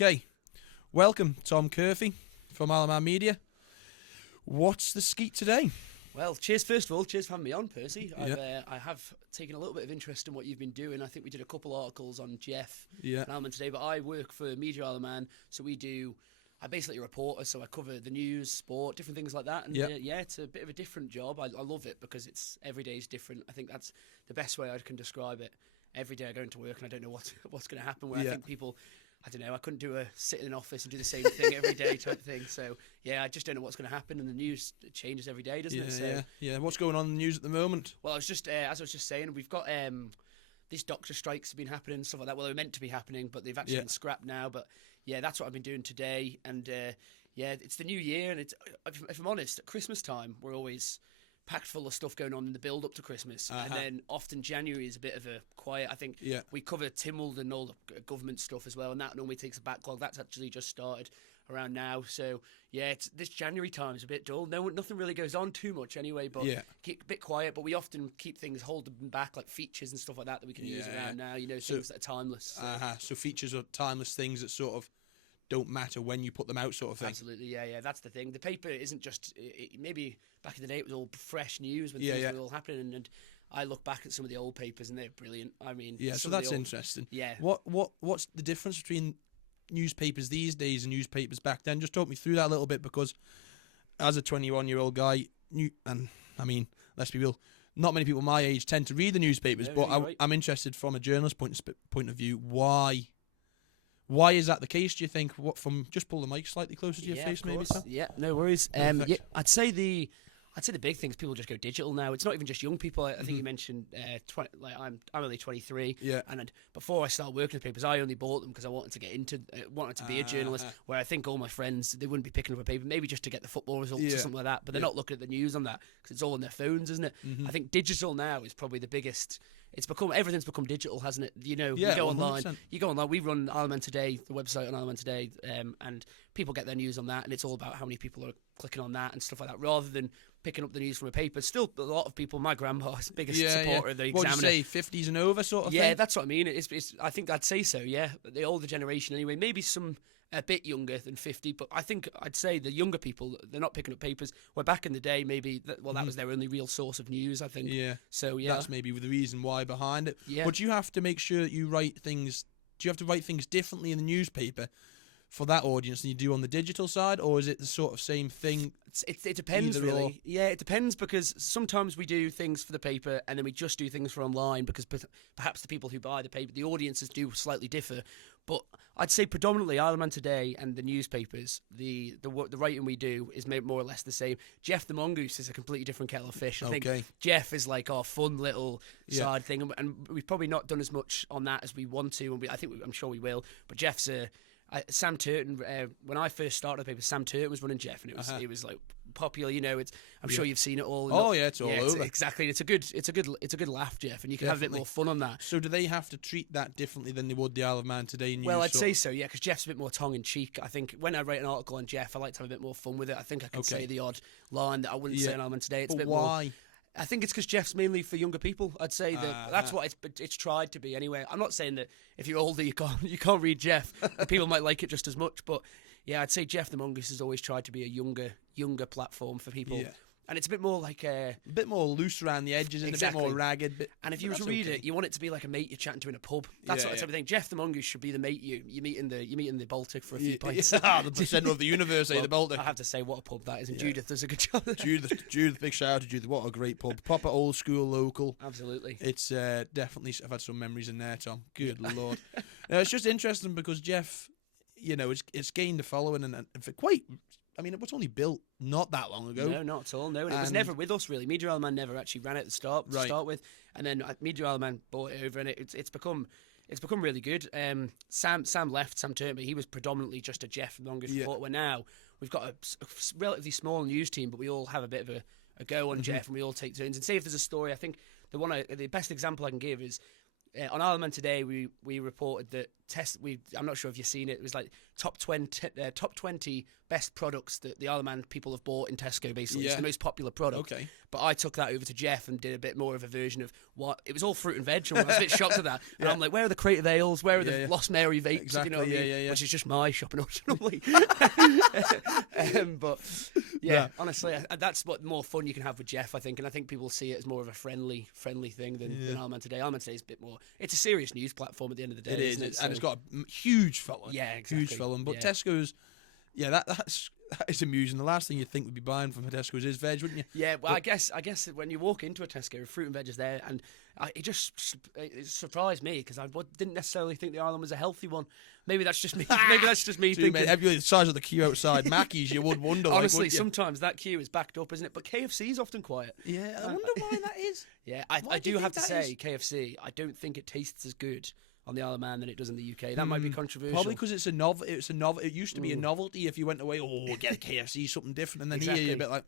Okay, welcome Tom Curphey from Alaman Media. What's the skeet today? Well, cheers first of all. Cheers for having me on, Percy. Yeah. I have taken a little bit of interest in what you've been doing. I think we did a couple articles on Gef Yeah. and Alaman today, but I work for Media Alaman, so I'm basically a reporter, so I cover the news, sport, different things like that. And it's a bit of a different job. I love it because every day is different. I think that's the best way I can describe it. Every day I go into work and I don't know what's going to happen. Where I think people, I don't know, I couldn't sit in an office and do the same thing every day type thing. So, I just don't know what's going to happen, and the news changes every day, doesn't it? So, What's going on in the news at the moment? Well, as I was just saying, we've got these doctor strikes have been happening and stuff like that. Well, they were meant to be happening, but they've actually been scrapped now. But, that's what I've been doing today. And, it's the new year, and if I'm honest, at Christmas time, we're always packed full of stuff going on in the build up to Christmas, and then often January is a bit of a quiet. I think we cover Tynwald and all the government stuff as well, and that normally takes a backlog. That's actually just started around now, so this January time is a bit dull. Nothing really goes on too much anyway, but keep a bit quiet. But we often keep things holding back, like features and stuff like that we can use around now. Things that are timeless. So features are timeless things that sort of don't matter when you put them out, sort of thing. Absolutely, that's the thing. The paper isn't just maybe back in the day it was all fresh news when things were all happening, and I look back at some of the old papers and they're brilliant. I mean, so that's interesting. Yeah. What's the difference between newspapers these days and newspapers back then? Just talk me through that a little bit, because as a 21-year-old guy, let's be real, not many people my age tend to read the newspapers, I'm interested from a journalist point of view. Why is that the case, do you think? Just pull the mic slightly closer to your face, maybe? Yeah, no worries. I'd say the big thing is people just go digital now. It's not even just young people. I think you mentioned, I'm only 23. Yeah. And before I started working in papers, I only bought them because I wanted to get into, wanted to be a journalist. Where I think all my friends, they wouldn't be picking up a paper, maybe just to get the football results or something like that. But they're not looking at the news on that because it's all on their phones, isn't it? I think digital now is probably the biggest. Everything's become digital, hasn't it? You go online. 100%. You go online. We run Alaman Today, the website on Alaman Today, and people get their news on that, and it's all about how many people are clicking on that and stuff like that, rather than picking up the news from a paper. Still, a lot of people. My grandma's the biggest supporter of the Examiner. What do you say, 50s and over, sort of thing? Yeah, that's what I mean. I think I'd say so. Yeah, the older generation anyway. Maybe some a bit younger than 50, but I think I'd say the younger people, they're not picking up papers. Where back in the day, maybe that was their only real source of news, I think. Yeah. So that's maybe the reason why behind it. Yeah. But you have to make sure that you write things. Do you have to write things differently in the newspaper for that audience than you do on the digital side, or is it the sort of same thing? It depends, really. Yeah, it depends, because sometimes we do things for the paper and then we just do things for online, because perhaps the people who buy the paper, the audiences do slightly differ. But I'd say predominantly Alaman Today and the newspapers, the writing we do is more or less the same. Gef the Mongoose is a completely different kettle of fish. I think Gef is like our fun little side thing, and we've probably not done as much on that as we want to, and I'm sure we will. But Gef's Sam Turton, when I first started the paper, Sam Turton was running Gef, and it was like popular. I'm sure you've seen it all. It's all over. Exactly. It's a good laugh, Gef, and you can have a bit more fun on that. So do they have to treat that differently than they would the Isle of Man Today news? Well, I'd say so, yeah, because Gef's a bit more tongue in cheek. I think when I write an article on Gef, I like to have a bit more fun with it. I think I can say the odd line that I wouldn't say on Alaman Today. It's a bit why? More. I think it's because Gef's mainly for younger people. I'd say that's what it's tried to be anyway. I'm not saying that if you're older you can't read Gef and people might like it just as much, but yeah, I'd say Gef the Mongoose has always tried to be a younger platform for people. Yeah. And it's a bit more like a bit more loose around the edges and a bit more ragged. And if you were to read it, you want it to be like a mate you're chatting to in a pub. That's what I think. Gef the Mongoose should be the mate you meet in the Baltic for a few pints. The centre of the universe, the Baltic. I have to say, what a pub that is. And Judith does a good job. Judith, big shout out to Judith. What a great pub. Proper old school local. Absolutely. It's definitely, I've had some memories in there, Tom. Good Lord. It's just interesting because Gef, it's gained a following and quite. It was only built not that long ago. No, not at all. No, and it was never with us really. Media Alaman never actually ran it at the start to start with, and then Media Alaman bought it over, and it's become really good. Sam left, Sam Turton, but he was predominantly just a Gef the Mongoose reporter. Where now we've got a relatively small news team, but we all have a bit of a go on Gef, and we all take turns. And say if there's a story, I think the best example I can give is on Isle of Man today, we reported that I'm not sure if you've seen it. It was like top 20 best products that the Isle of Man people have bought in Tesco. Basically, it's the most popular product. Okay. But I took that over to Gef and did a bit more of a version of what it was all fruit and veg. And I was a bit shocked at that. And I'm like, where are the creative ales? Where are the Lost Mary vapes? Exactly. You know what I mean? Which is just my shopping option normally. But honestly, that's what more fun you can have with Gef, I think. And I think people see it as more of a friendly thing than Isle of Man today. Isle of Man today is a bit more. It's a serious news platform at the end of the day. It is, isn't it? and it's got a huge following. Yeah, exactly. Huge following. But Tesco's, that is amusing. The last thing you'd think we'd be buying from Tesco's is veg, wouldn't you? Yeah, well, I guess when you walk into a Tesco, fruit and veg is there, and it surprised me because I didn't necessarily think the island was a healthy one. Maybe that's just me. Maybe that's just me thinking. Every the size of the queue outside Mackey's, you would wonder. Honestly, sometimes that queue is backed up, isn't it? But KFC is often quiet. Yeah, I wonder why that is. Yeah, I do have to say, KFC, I don't think it tastes as good on the Isle of Man than it does in the UK. That might be controversial. Probably because it's a novelty. It used to be a novelty. If you went away, we'll get a KFC, something different, and then here you're a bit like,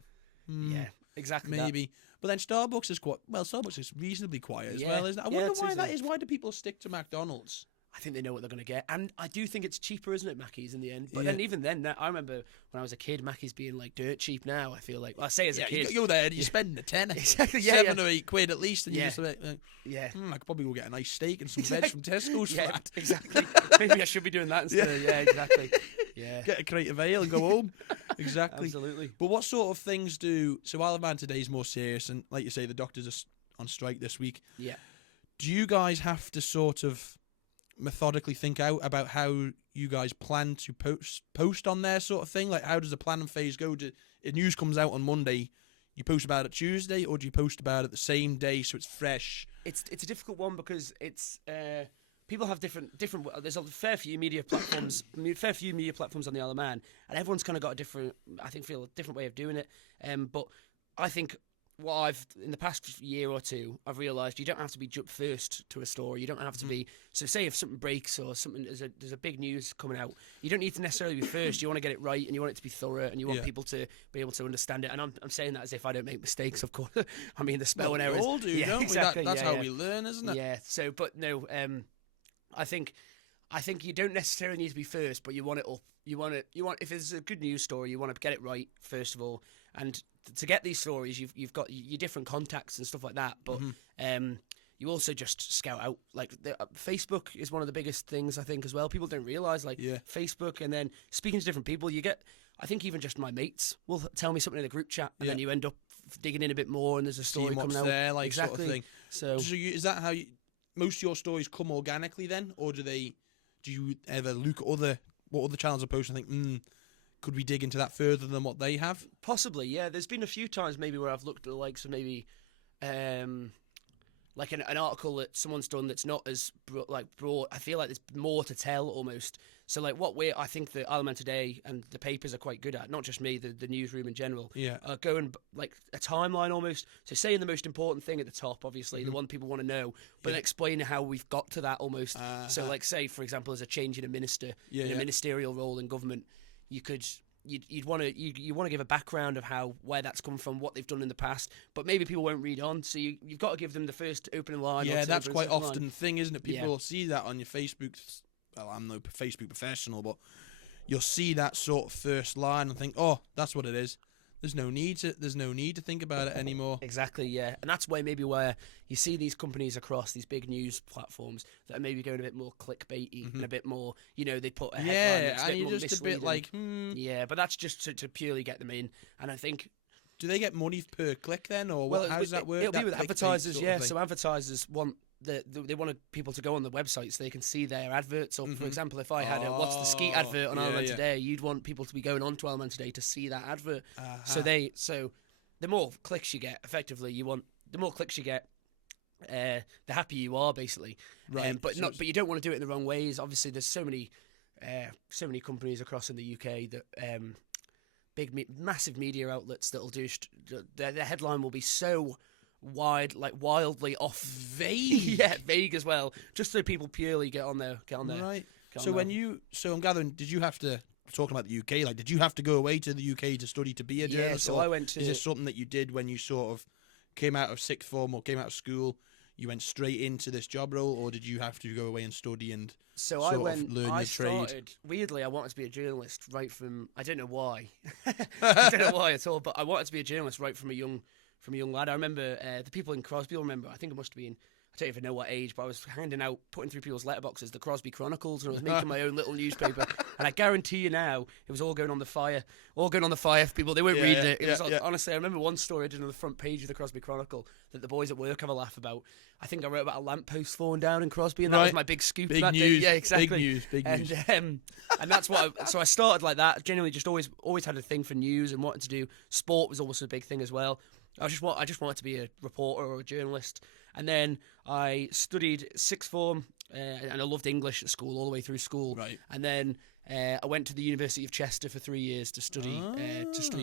yeah, exactly. Maybe. But then Starbucks is Starbucks is reasonably quiet as well, isn't it? I wonder why that is. Why do people stick to McDonald's? I think they know what they're going to get. And I do think it's cheaper, isn't it, Mackey's in the end? But then even then, I remember when I was a kid, Mackey's being like dirt cheap now, I feel like. Well, I say as a kid. You're there, you spend a tenner. Exactly, 7 or 8 quid at least, and you just like, I could probably go get a nice steak and some veg from Tesco's for that. Exactly. Maybe I should be doing that instead. Yeah, exactly. Yeah. Get a creative ale and go home. Exactly. Absolutely. But what sort of things so Isle of Man today is more serious, and like you say, the doctors are on strike this week. Yeah. Do you guys have to sort of methodically think out about how you guys plan to post on there, sort of thing? Like, how does the planning phase go? If news comes out on Monday, you post about it Tuesday, or do you post about it the same day so it's fresh? It's a difficult one because it's people have different. There's a fair few media platforms on the Isle of Man, and everyone's kind of got a different way of doing it. But I think what I've in the past year or two, I've realised you don't have to be jump first to a story. You don't have to be. So say if something breaks or something there's a big news coming out, you don't need to necessarily be first. You want to get it right, and you want it to be thorough, and you want people to be able to understand it. And I'm saying that as if I don't make mistakes, of course. I mean the spelling errors. We all do, don't exactly. we? That's how we learn, isn't it? Yeah. So, but no. I think you don't necessarily need to be first, but you want it up. You want if it's a good news story, you want to get it right first of all, and to get these stories, you've got your different contacts and stuff like that. But you also just scout out. Like Facebook is one of the biggest things I think as well. People don't realise Facebook, and then speaking to different people, you get. I think even just my mates will tell me something in the group chat, and then you end up digging in a bit more, and there's a story coming out there, like exactly. Sort of thing. So is that how most of your stories come organically then, or do you ever look at what other channels are posting and think, could we dig into that further than what they have? Possibly, yeah. There's been a few times maybe where I've looked at the likes of maybe like an article that someone's done that's not as broad. I feel like there's more to tell almost. So like I think the Isle of Man today and the papers are quite good at, not just me, the newsroom in general. Yeah. Going like a timeline almost. So saying the most important thing at the top, obviously, the one people want to know, but then explaining how we've got to that almost. So like say, for example, as a change in a minister, in a ministerial role in government, you'd want to give a background of where that's come from, what they've done in the past, but maybe people won't read on, so you've got to give them the first opening line. Yeah, that's quite often the thing, isn't it? People will see that on your Facebook. Well, I'm no Facebook professional, but you'll see that sort of first line and think, oh, that's what it is. There's no need to think about it anymore. Exactly, yeah. And that's where you see these companies across these big news platforms that are maybe going a bit more clickbaity and a bit more, they put a headline that's and you're just misleading. A bit like, Yeah, but that's just to purely get them in. And I think... Do they get money per click then, or how does that work? It'll be with advertisers, yeah. So advertisers want... They wanted people to go on the website so they can see their adverts. Or, for example, if I had what's the Skeet advert on Isle of Man today, you'd want people to be going on to Isle of Man today to see that advert. So the more clicks you get, effectively, the more clicks you get, the happier you are, basically. Right. But you don't want to do it in the wrong ways. Obviously, there's so many companies across in the UK that massive media outlets that'll do their headline will be so wildly off, vague. Yeah, vague as well, just so people purely get on there. Right. So I'm gathering, did you have to, talking about the UK, like, did you have to go away to the UK to study to be a journalist? Yeah, so I went to... Is this something that you did when you sort of came out of sixth form or came out of school? you went straight into this job role, or did you have to go away and study and So sort I of went. learn I your trade? started weirdly. I wanted to be a journalist right from. I don't know why. I don't know why at all. But I wanted to be a journalist right from a young lad. I remember the people in Crosby. I remember. I think it must have been. I don't even know what age, but I was handing out, putting through people's letterboxes, the Crosby Chronicles, and I was making my own little newspaper. And I guarantee you now, it was all going on the fire. All going on the fire for people. They weren't reading it. It was honestly, I remember one story I did on the front page of the Crosby Chronicle that the boys at work have a laugh about. I think I wrote about a lamppost falling down in Crosby, and that was my big scoop. Big that news. Day. Yeah, exactly. Big news. And that's what. So I started like that. Genuinely, just always had a thing for news and wanted to do. Sport was also a big thing as well. I just wanted to be a reporter or a journalist. And then I studied sixth form, and I loved English at school all the way through school. Right. And then I went to the University of Chester for 3 years to study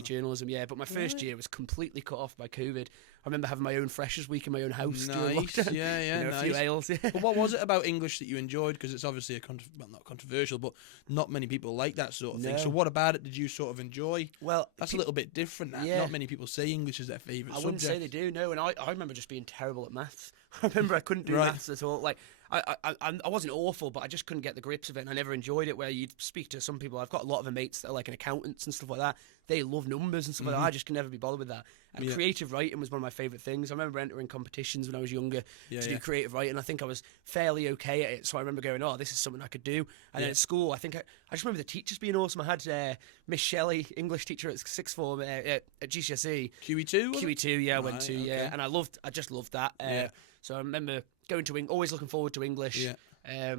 journalism. Yeah, but my first year was completely cut off by COVID. I remember having my own freshers week in my own house. Nice. Yeah, a few ales. But what was it about English that you enjoyed? Because it's obviously not controversial, but not many people like that sort of thing. So what about it did you sort of enjoy? Well, that's a little bit different. Yeah. Not many people say English is their favourite subject. I wouldn't say they do, no. And I remember just being terrible at maths. I remember I couldn't do maths at all. Like I wasn't awful, but I just couldn't get the grips of it, and I never enjoyed it. Where you'd speak to some people, I've got a lot of mates that are like accountants and stuff like that. They love numbers and stuff like that. I just can never be bothered with that. And creative writing was one of my favourite things. I remember entering competitions when I was younger to do creative writing. I think I was fairly okay at it, so I remember going, "Oh, this is something I could do." And then at school, I think I just remember the teachers being awesome. I had Miss Shelley, English teacher at sixth form at GCSE. QE2. QE2, yeah, I went to and I just loved that. So I remember going to always looking forward to English. Yeah.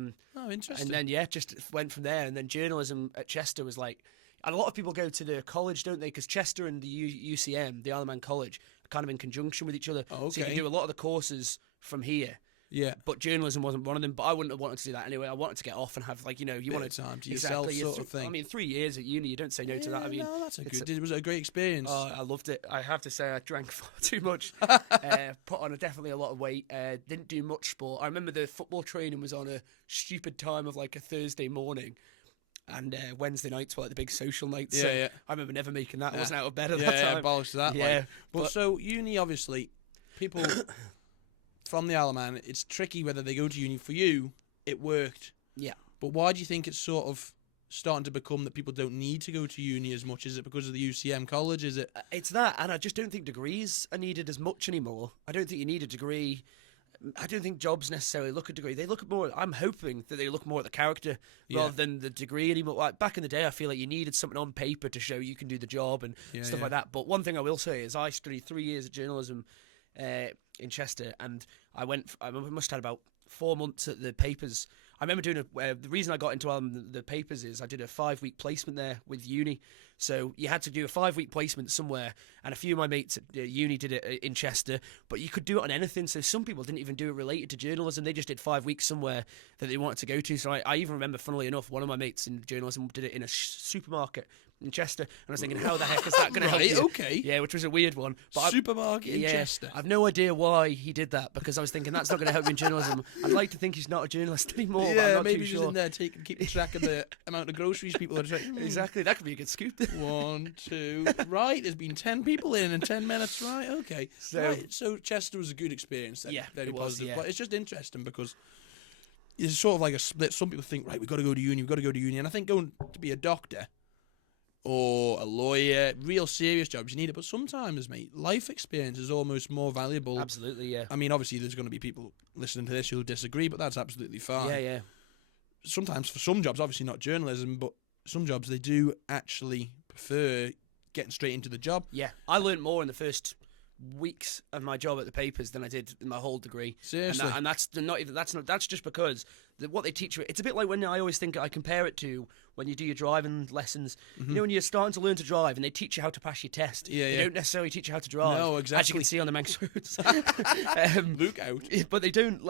Interesting. And then just went from there. And then journalism at Chester was like, and a lot of people go to the college, don't they? Because Chester and the UCM, the Isle of Man College, are kind of in conjunction with each other. Okay. So you can do a lot of the courses from here. Yeah. But journalism wasn't one of them. But I wouldn't have wanted to do that anyway. I wanted to get off and have you want time to yourself sort of thing. I mean, 3 years at uni, you don't say no to that. I mean, no, that's was it a great experience? Oh, I loved it. I have to say, I drank far too much. Put on definitely a lot of weight. Didn't do much sport. I remember the football training was on a stupid time of like a Thursday morning. And Wednesday nights were like the big social nights. I remember never making that. I wasn't out of bed at that time. Yeah, bollocks to that. Yeah. But so uni, obviously, people from the Isle of Man, it's tricky whether they go to uni. For you, it worked. Yeah. But why do you think it's sort of starting to become that people don't need to go to uni as much? Is it because of the UCM college? Is it? It's that, and I just don't think degrees are needed as much anymore. I don't think you need a degree. I don't think jobs necessarily look at degree. They look at more. I'm hoping that they look more at the character rather than the degree anymore. Like back in the day, I feel like you needed something on paper to show you can do the job and stuff like that. But one thing I will say is I studied 3 years of journalism in Chester, and I must have had about 4 months at the papers. I remember doing the reason I got into the papers is I did a 5-week placement there with uni. So you had to do a 5-week placement somewhere, and a few of my mates at uni did it in Chester, but you could do it on anything. So some people didn't even do it related to journalism. They just did 5 weeks somewhere that they wanted to go to. So I even remember, funnily enough, one of my mates in journalism did it in a supermarket in Chester, and I was thinking, how the heck is that going to help you? Okay. Yeah, which was a weird one. But supermarket in Chester. I've no idea why he did that, because I was thinking that's not going to help you in journalism. I'd like to think he's not a journalist anymore. Yeah, but I'm not maybe too he's sure. in there keeping track of the amount of groceries people are taking. Exactly, that could be a good scoop. 1, 2, right. There's been 10 people in 10 minutes. Right, okay. So Chester was a good experience. Then. Yeah, very positive. Yeah. But it's just interesting because it's sort of like a split. Some people think, right, we've got to go to uni, and I think going to be a doctor or a lawyer, real serious jobs, you need it. But sometimes, mate, life experience is almost more valuable. Absolutely, yeah. I mean, obviously, there's going to be people listening to this who'll disagree, but that's absolutely fine. Yeah. Sometimes for some jobs, obviously not journalism, but some jobs, they do actually prefer getting straight into the job. Yeah, I learned more in the first weeks of my job at the papers than I did in my whole degree. Seriously, and that's just because what they teach you. It's a bit like when I always think I compare it to when you do your driving lessons. You know, when you're starting to learn to drive and they teach you how to pass your test. They don't necessarily teach you how to drive. No, exactly. As you can see on the Manx roads. Look out! But they don't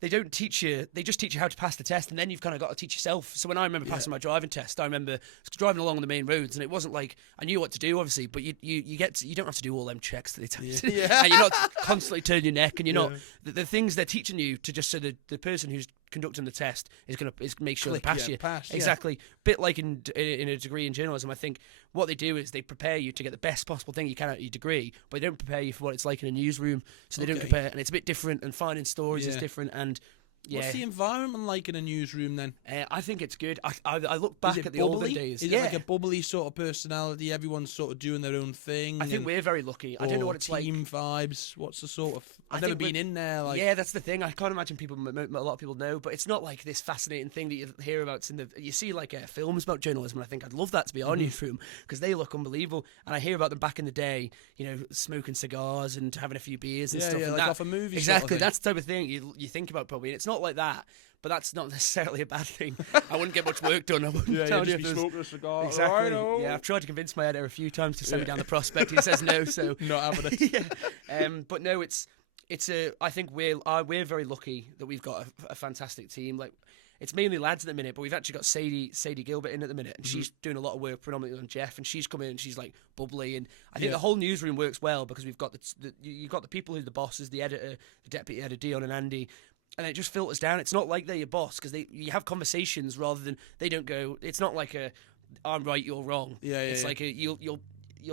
They don't teach you. They just teach you how to pass the test, and then you've kind of got to teach yourself. So when I remember passing my driving test, I remember driving along on the main roads, and it wasn't like I knew what to do, obviously, but you don't have to do all them checks that they tell you to. And you're not constantly turning your neck, and you're not the things they're teaching you to just so the person who's conducting the test is going to make sure Click, they pass yeah, you. pass, yeah. Exactly. Bit like in a degree in journalism, I think what they do is they prepare you to get the best possible thing you can out of your degree, but they don't prepare you for what it's like in a newsroom. So they don't Okay. prepare, and it's a bit different. And finding stories is Yeah. different. And yeah, What's the environment like in a newsroom then? I think it's good. I look back Is it at the bubbly? olden days. Is yeah. it like a bubbly sort of personality? Everyone's sort of doing their own thing. I think we're very lucky. I don't know what it's like. Team vibes. What's the sort of? I I've never think been in there. Like, yeah, that's the thing. I can't imagine a lot of people know, but it's not like this fascinating thing that you hear about. You see like films about journalism, and I think I'd love that to be our newsroom because they look unbelievable. And I hear about them back in the day, smoking cigars and having a few beers and stuff. Yeah, and like that, off a movie. exactly, Sort of thing. that's the type of thing you think about probably. And it's not like that. But that's not necessarily a bad thing. I wouldn't get much work done. I wouldn't tell you if there's... smoking a cigar. Exactly. Yeah, I've tried to convince my editor a few times to send me down the prospect. He says no, so Not having it. yeah. But no, I think we're very lucky that we've got a fantastic team. Like, it's mainly lads at the minute, but we've actually got Sadie Gilbert in at the minute, and she's doing a lot of work predominantly on Gef, and she's come in and she's like bubbly, and I think the whole newsroom works well because we've got you've got the people who are the bosses, the editor, the deputy editor, Dion and Andy. And it just filters down. It's not like they're your boss because you have conversations rather than they don't go. It's not like I'm right, you're wrong. It's like you'll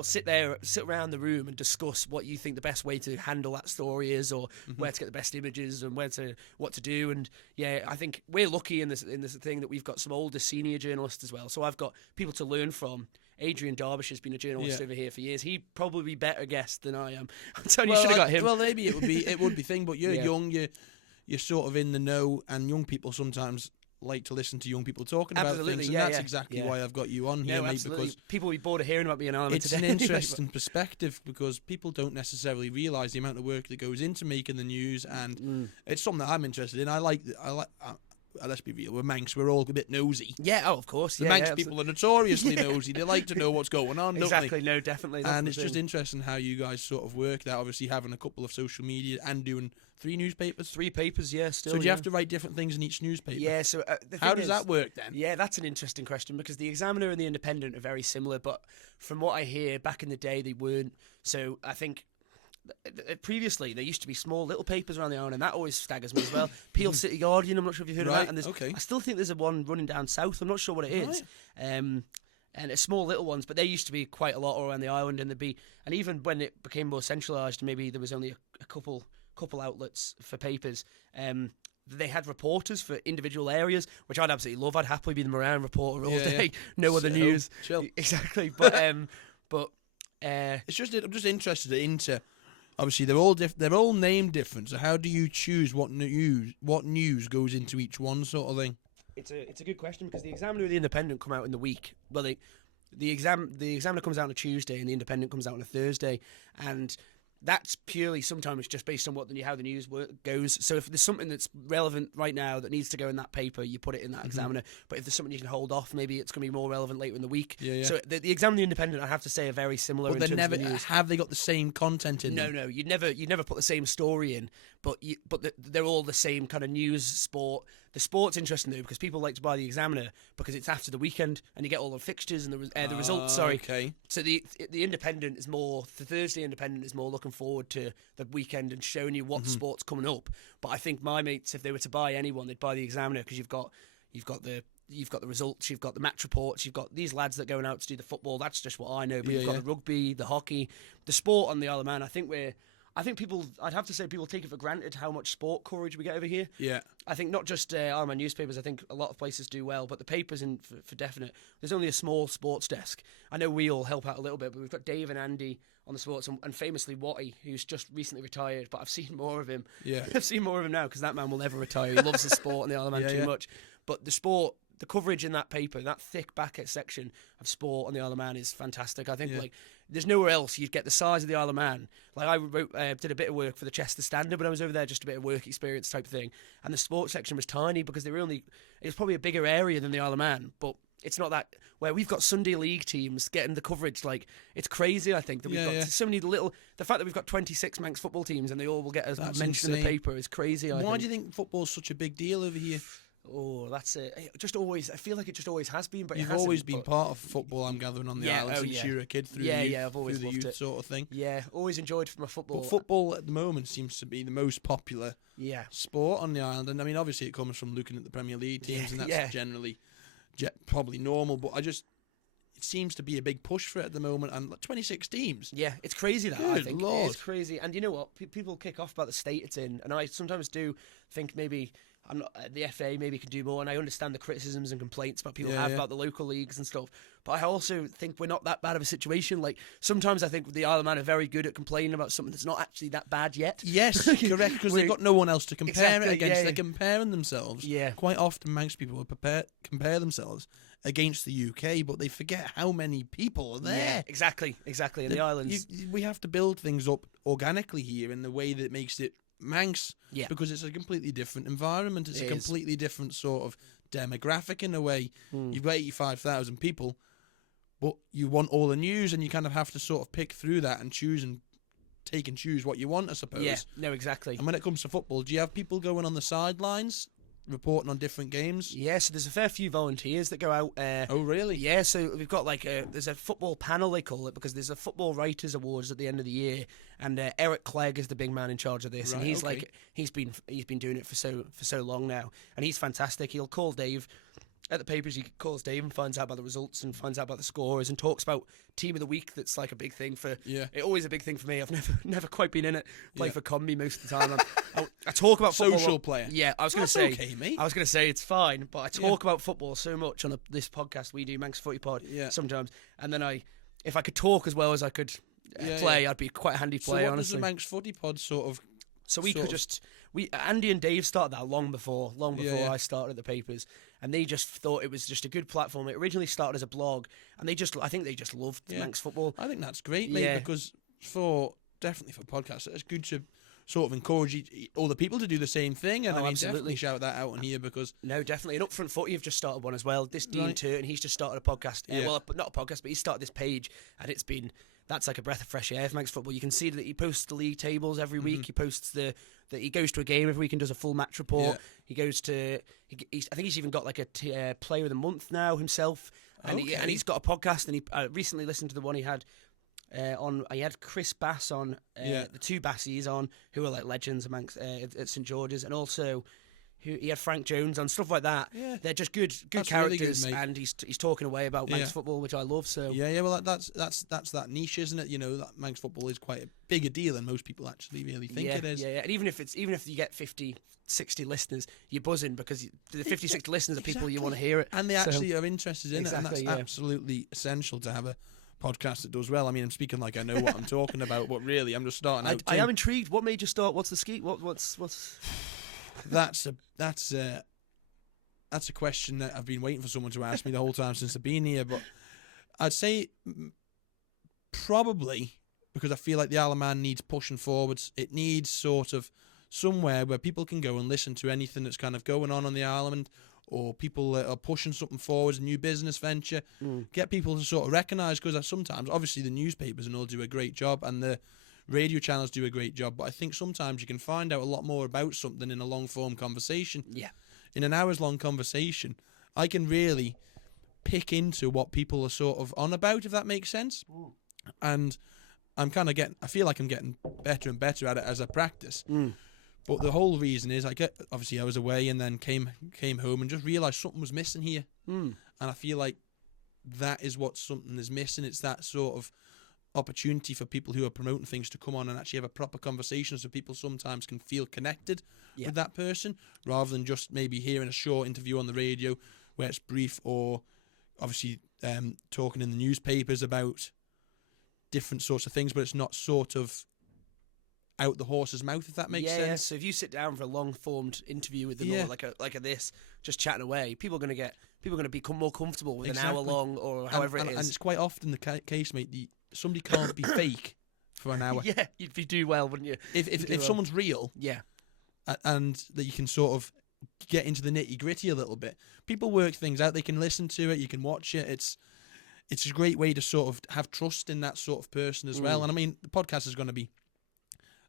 sit around the room and discuss what you think the best way to handle that story is, or where to get the best images and what to do. And yeah, I think we're lucky in this thing that we've got some older senior journalists as well. So I've got people to learn from. Adrian Derbyshire's been a journalist over here for years. He'd probably be better guest than I am. I'm telling you, should have got him. Well, maybe it would be thing, but you're young. You're sort of in the know, and young people sometimes like to listen to young people talking about things, and that's exactly why I've got you on here, mate, because people will be bored of hearing about me in Ireland today. It's an interesting perspective because people don't necessarily realise the amount of work that goes into making the news, and it's something that I'm interested in. I like. Let's be real, we're Manx, we're all a bit nosy. Yeah, of course. The Manx people are notoriously nosy. They like to know what's going on, don't exactly, they? No, definitely. And it's just interesting how you guys sort of work that, obviously having a couple of social media and doing 3 newspapers. 3 papers, yeah, still. So do you have to write different things in each newspaper? Yeah, so how does that work then? Yeah, that's an interesting question because the Examiner and the Independent are very similar, but from what I hear, back in the day they weren't. So I think previously there used to be small little papers around the island, and that always staggers me as well. Peel City Guardian, I'm not sure if you've heard of that. And I still think there's one running down south. I'm not sure what it is. And it's small little ones, but there used to be quite a lot all around the island, and even when it became more centralised, maybe there was only a couple outlets for papers. They had reporters for individual areas, which I'd absolutely love. I'd happily be the Moran reporter all day. No other news. Chill. Exactly. But it's just, I'm just interested into. Obviously, they're all named different. So how do you choose what news goes into each one, sort of thing? It's a good question because the Examiner and the Independent come out in the week. Well, the Examiner comes out on a Tuesday and the Independent comes out on a Thursday, and that's purely sometimes just based on how the news goes. So if there's something that's relevant right now that needs to go in that paper, you put it in that Examiner. But if there's something you can hold off, maybe it's going to be more relevant later in the week. Yeah. So the Examiner and the Independent, I have to say, are very similar. But in terms of the news. Have they got the same content in them? No. You'd never put the same story in, but they're all the same kind of news, sport. The sport's interesting though because people like to buy the Examiner because it's after the weekend and you get all the fixtures and the results. Sorry. Okay. So the Independent is more, the Thursday Independent is more looking forward to the weekend and showing you what sport's coming up. But I think my mates, if they were to buy anyone, they'd buy the Examiner because you've got the results, you've got the match reports, you've got these lads that are going out to do the football. That's just what I know. But you've got the rugby, the hockey, the sport on the Isle of Man. I think people, I'd have to say people take it for granted how much sport coverage we get over here. Yeah. I think not just Isle of Man newspapers, I think a lot of places do well, but the papers for definite, there's only a small sports desk. I know we all help out a little bit, but we've got Dave and Andy on the sports, and famously Watty, who's just recently retired, but I've seen more of him. Yeah. I've seen more of him now because that man will never retire. He loves the sport and the Isle of Man too much. But the sport, the coverage in that paper, that thick back section of sport on the Isle of Man is fantastic. I think there's nowhere else you'd get the size of the Isle of Man. Like I did a bit of work for the Chester Standard, but I was over there just a bit of work experience type thing. And the sports section was tiny because it was probably a bigger area than the Isle of Man, but it's not that where we've got Sunday League teams getting the coverage. Like, it's crazy, I think, that we've got so many the fact that we've got 26 Manx football teams and they all will get a mention in the paper is crazy. Why do you think football's such a big deal over here? Oh, that's it. Just always. I feel like it just always has been, but You've it hasn't, always been but- part of football. I'm gathering on the island since you were a kid through the youth, I've always through the loved youth it. sort of thing. Yeah, always enjoyed my football. But football at the moment seems to be the most popular sport on the island, and I mean, obviously, it comes from looking at the Premier League teams, and that's generally probably normal. But it seems to be a big push for it at the moment, and 26 teams. Yeah, it's crazy that, Good I think. Lord. It's crazy. And you know what? People kick off about the state it's in, and I sometimes do think maybe I'm not the FA maybe can do more, and I understand the criticisms and complaints about people have about the local leagues and stuff. But I also think we're not that bad of a situation. Like, sometimes I think the Isle of Man are very good at complaining about something that's not actually that bad yet. Yes, correct, because they've got no one else to compare it against. Yeah. They're comparing themselves. Yeah. Quite often, Manx people will compare themselves against the UK, but they forget how many people are there. Yeah, exactly. In the islands. We have to build things up organically here in the way that makes it Manx, Yeah. because it's a completely different environment. It's a completely different sort of demographic in a way. You've got 85,000 people, but you want all the news, and you kind of have to sort of pick through that and choose what you want, I suppose. Yeah, no, exactly. And when it comes to football, do you have people going on the sidelines reporting on different games? Yeah, so there's a fair few volunteers that go out. Oh, really? Yeah, so we've got there's a football panel, they call it, because there's a Football Writers Awards at the end of the year, and Eric Clegg is the big man in charge of this, and he's he's been doing it for so long now, and he's fantastic. He'll call Dave at the papers. He calls Dave and finds out about the results and finds out about the scores and talks about team of the week. That's like a big thing for always a big thing for me. I've never quite been in it. Play for Combi most of the time. I talk about football. Social player. Yeah, I was going to That's say. okay, mate. I was going to say it's fine, but I talk about football so much on this podcast we do, Manx Footy Pod, sometimes, and then if I could talk as well as I could play, I'd be quite a handy player. So what honestly, does the Manx Footy Pod sort of? So Andy and Dave started that long before I started at the papers, and they just thought it was just a good platform. It originally started as a blog, and I think they just loved Manx football. I think that's great, mate, because definitely for podcasts, it's good to sort of encourage other people to do the same thing, and definitely shout that out on here, because no, definitely. And Upfront Footy have just started one as well. This Dean Turton, he's just started a podcast. Well, not a podcast, but he started this page, and that's like a breath of fresh air for Manx football. You can see that he posts the league tables every week. He posts that he goes to a game every week and does a full match report. He goes to. I think he's even got like a player of the month now himself, and he's got a podcast. And I recently listened to the one he had. He had Chris Bass on, the two Bassies on, who are like legends amongst at St George's, and also he had Frank Jones on, stuff like that. Yeah. They're just good characters, really good, and he's talking away about Manx football, which I love. So well, that's that niche, isn't it? You know, that Manx football is quite a bigger deal than most people actually really think it is. Yeah. And even if you get 50, 60 listeners, you're buzzing, because the 50, 60 listeners are people you want to hear it, and they actually are interested in it, and that's absolutely essential to have a podcast that does well. I mean, I'm speaking like I know what I'm talking about, but really, I'm just starting out. I am intrigued. What made you start? What's the Skeet? What's? That's a question that I've been waiting for someone to ask me the whole time since I've been here. But I'd say probably because I feel like the Isle of Man needs pushing forwards. It needs sort of somewhere where people can go and listen to anything that's kind of going on the island, or people that are pushing something forwards, a new business venture. Get people to sort of recognise, because sometimes, obviously, the newspapers and all do a great job, and the radio channels do a great job, but I think sometimes you can find out a lot more about something in a long-form conversation. Yeah. In an hours-long conversation, I can really pick into what people are sort of on about, if that makes sense. And I feel like I'm getting better and better at it as I practice. But the whole reason is obviously I was away and then came home and just realised something was missing here. And I feel like that is what something is missing. It's that sort of opportunity for people who are promoting things to come on and actually have a proper conversation, so people sometimes can feel connected with that person, rather than just maybe hearing a short interview on the radio where it's brief, or obviously talking in the newspapers about different sorts of things, but it's not sort of out the horse's mouth, if that makes sense. Yeah, so if you sit down for a long-formed interview with them, or like a this, just chatting away, people are going to become more comfortable with an hour long or however it is. And it's quite often the case, mate. Somebody can't be fake for an hour. Yeah, you'd do well, wouldn't you? If someone's real, and that you can sort of get into the nitty-gritty a little bit. People work things out. They can listen to it. You can watch it. It's a great way to sort of have trust in that sort of person as well. And I mean, the podcast is going to be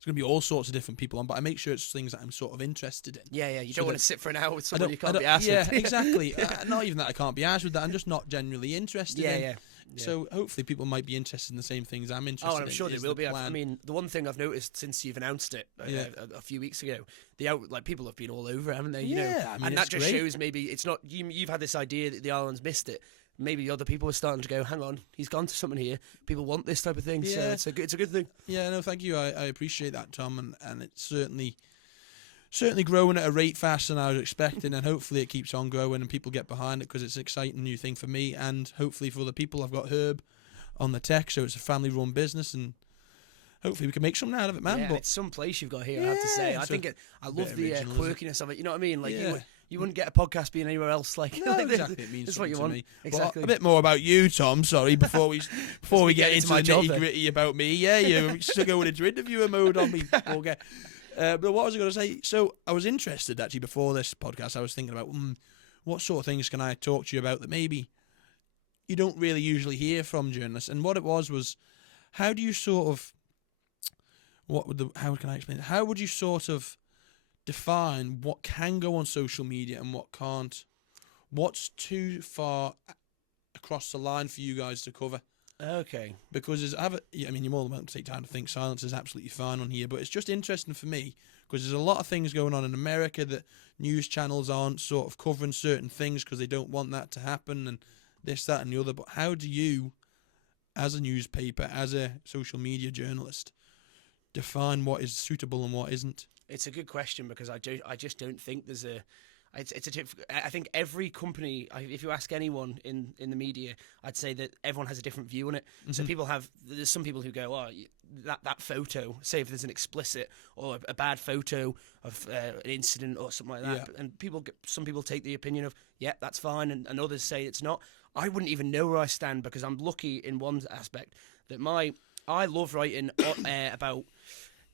going to be all sorts of different people on, but I make sure it's things that I'm sort of interested in. Yeah. You So don't want that- to sit for an hour with I someone you can't be don't- asked Yeah, with. exactly. Not even that I can't be asked with that. I'm just not generally interested in. Yeah. So hopefully people might be interested in the same things I'm interested in. Oh, and I'm sure they is will the be. I plan. mean, the one thing I've noticed since you've announced it a few weeks ago, people have been all over it, haven't they? You know, I mean, and it's that just great. shows maybe it's not you've had this idea that the island's missed it. Maybe other people are starting to go, hang on, he's gone to something here. People want this type of thing, so Yeah. it's a good thing. Yeah, no, thank you. I appreciate that, Tom, and it's certainly growing at a rate faster than I was expecting, and hopefully it keeps on growing and people get behind it because it's an exciting new thing for me and hopefully for other people. I've got Herb on the tech, so it's a family-run business, and hopefully we can make something out of it, man. Yeah, but it's some place you've got here. I have to say, I think I bit love the original, isn't it? quirkiness of it. You know what I mean? Like Yeah. you wouldn't get a podcast being anywhere else. Like No, exactly. It means that's what something you to want. me. Exactly. But a bit more about you, Tom. Sorry, before we get into my the job, nitty gritty about me. Yeah, you're still going into interviewer mode on me. Okay. But what was I going to say? So I was interested actually before this podcast. I was thinking about what sort of things can I talk to you about that maybe you don't really usually hear from journalists. And what it was how do you sort of how can I explain it? How would you sort of define what can go on social media and what can't? What's too far across the line for you guys to cover? Okay. Because I mean, you're more than welcome to take time to think. Silence is absolutely fine on here, but it's just interesting for me because there's a lot of things going on in America that news channels aren't sort of covering certain things because they don't want that to happen and this, that, and the other. But how do you, as a newspaper, as a social media journalist, define what is suitable and what isn't? It's a good question because I just don't think there's a. I think every company, if you ask anyone in the media, I'd say that everyone has a different view on it. So there's some people who go, oh, that photo, say if there's an explicit or a bad photo of an incident or something like that, and some people take the opinion of, yeah, that's fine, and others say it's not. I wouldn't even know where I stand because I'm lucky in one aspect that I love writing about.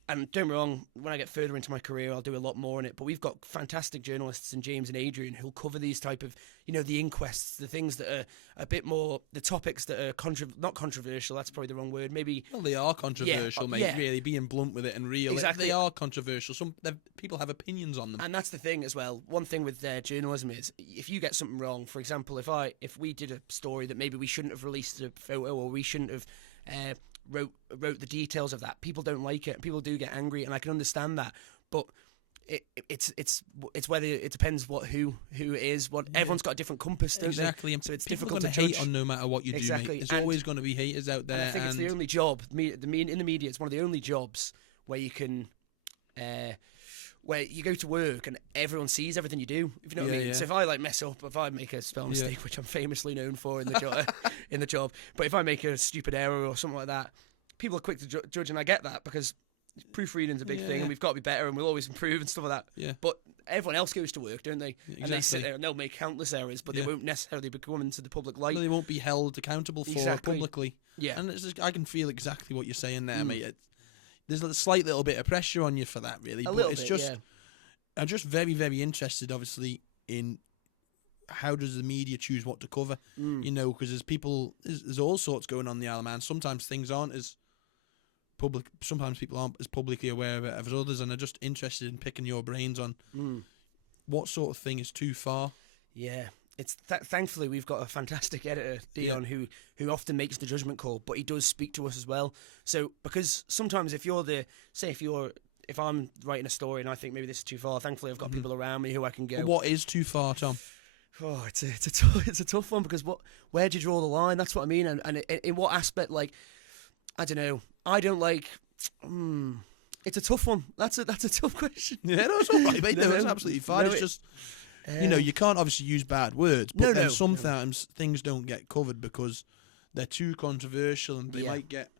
And don't get me wrong, when I get further into my career, I'll do a lot more on it. But we've got fantastic journalists in James and Adrian who'll cover these type of, the inquests, the things that are a bit more, the topics that are not controversial. That's probably the wrong word. Maybe. Well, they are controversial, mate. Yeah. Really, being blunt with it and real. Exactly. They are controversial. Some people have opinions on them. And that's the thing as well. One thing with journalism is if you get something wrong, for example, if we did a story that maybe we shouldn't have released a photo or we shouldn't have wrote the details of that, people don't like it. People do get angry, and I can understand that. But it's whether it depends who it is. Everyone's got a different compass, don't exactly. they? So it's people difficult are to gonna judge. hate on no matter what you do, mate. There's always going to be haters out there. And I think it's the only job. In the media, it's one of the only jobs where you can. Where you go to work and everyone sees everything you do, if you know what I mean. Yeah. So if I mess up, if I make a spell mistake, which I'm famously known for in the job, but if I make a stupid error or something like that, people are quick to judge, and I get that because proofreading's a big thing, and we've got to be better, and we'll always improve and stuff like that. Yeah. But everyone else goes to work, don't they? Exactly. And they sit there and they'll make countless errors, but they won't necessarily become into the public light. They won't be held accountable for publicly. Yeah. And I can feel exactly what you're saying there, mate. There's a slight little bit of pressure on you for that, really. I'm just very, very interested, obviously, in how does the media choose what to cover. Because there's all sorts going on in the Isle of Man. Sometimes things aren't as public. Sometimes people aren't as publicly aware of it as others, and are just interested in picking your brains on what sort of thing is too far. Yeah. It's thankfully we've got a fantastic editor, Dion, who often makes the judgment call, but he does speak to us as well. So because sometimes if I'm writing a story and I think maybe this is too far, thankfully I've got people around me who I can go. But what is too far, Tom? Oh, it's a tough one because where do you draw the line? That's what I mean, and in what aspect? Like, I don't know. I don't like. It's a tough one. That's a tough question. Yeah, no, it's all right, mate. It's absolutely fine. It's just. You can't obviously use bad words, but then sometimes things don't get covered because they're too controversial and they might get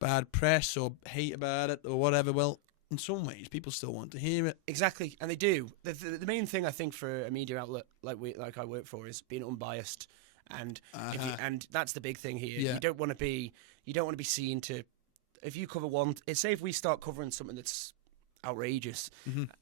bad press or hate about it or whatever. Well, in some ways, people still want to hear it. Exactly, and they do. The main thing I think for a media outlet like I work for is being unbiased, and and that's the big thing here. Yeah. You don't want to be seen to. If you cover one, say if we start covering something that's outrageous,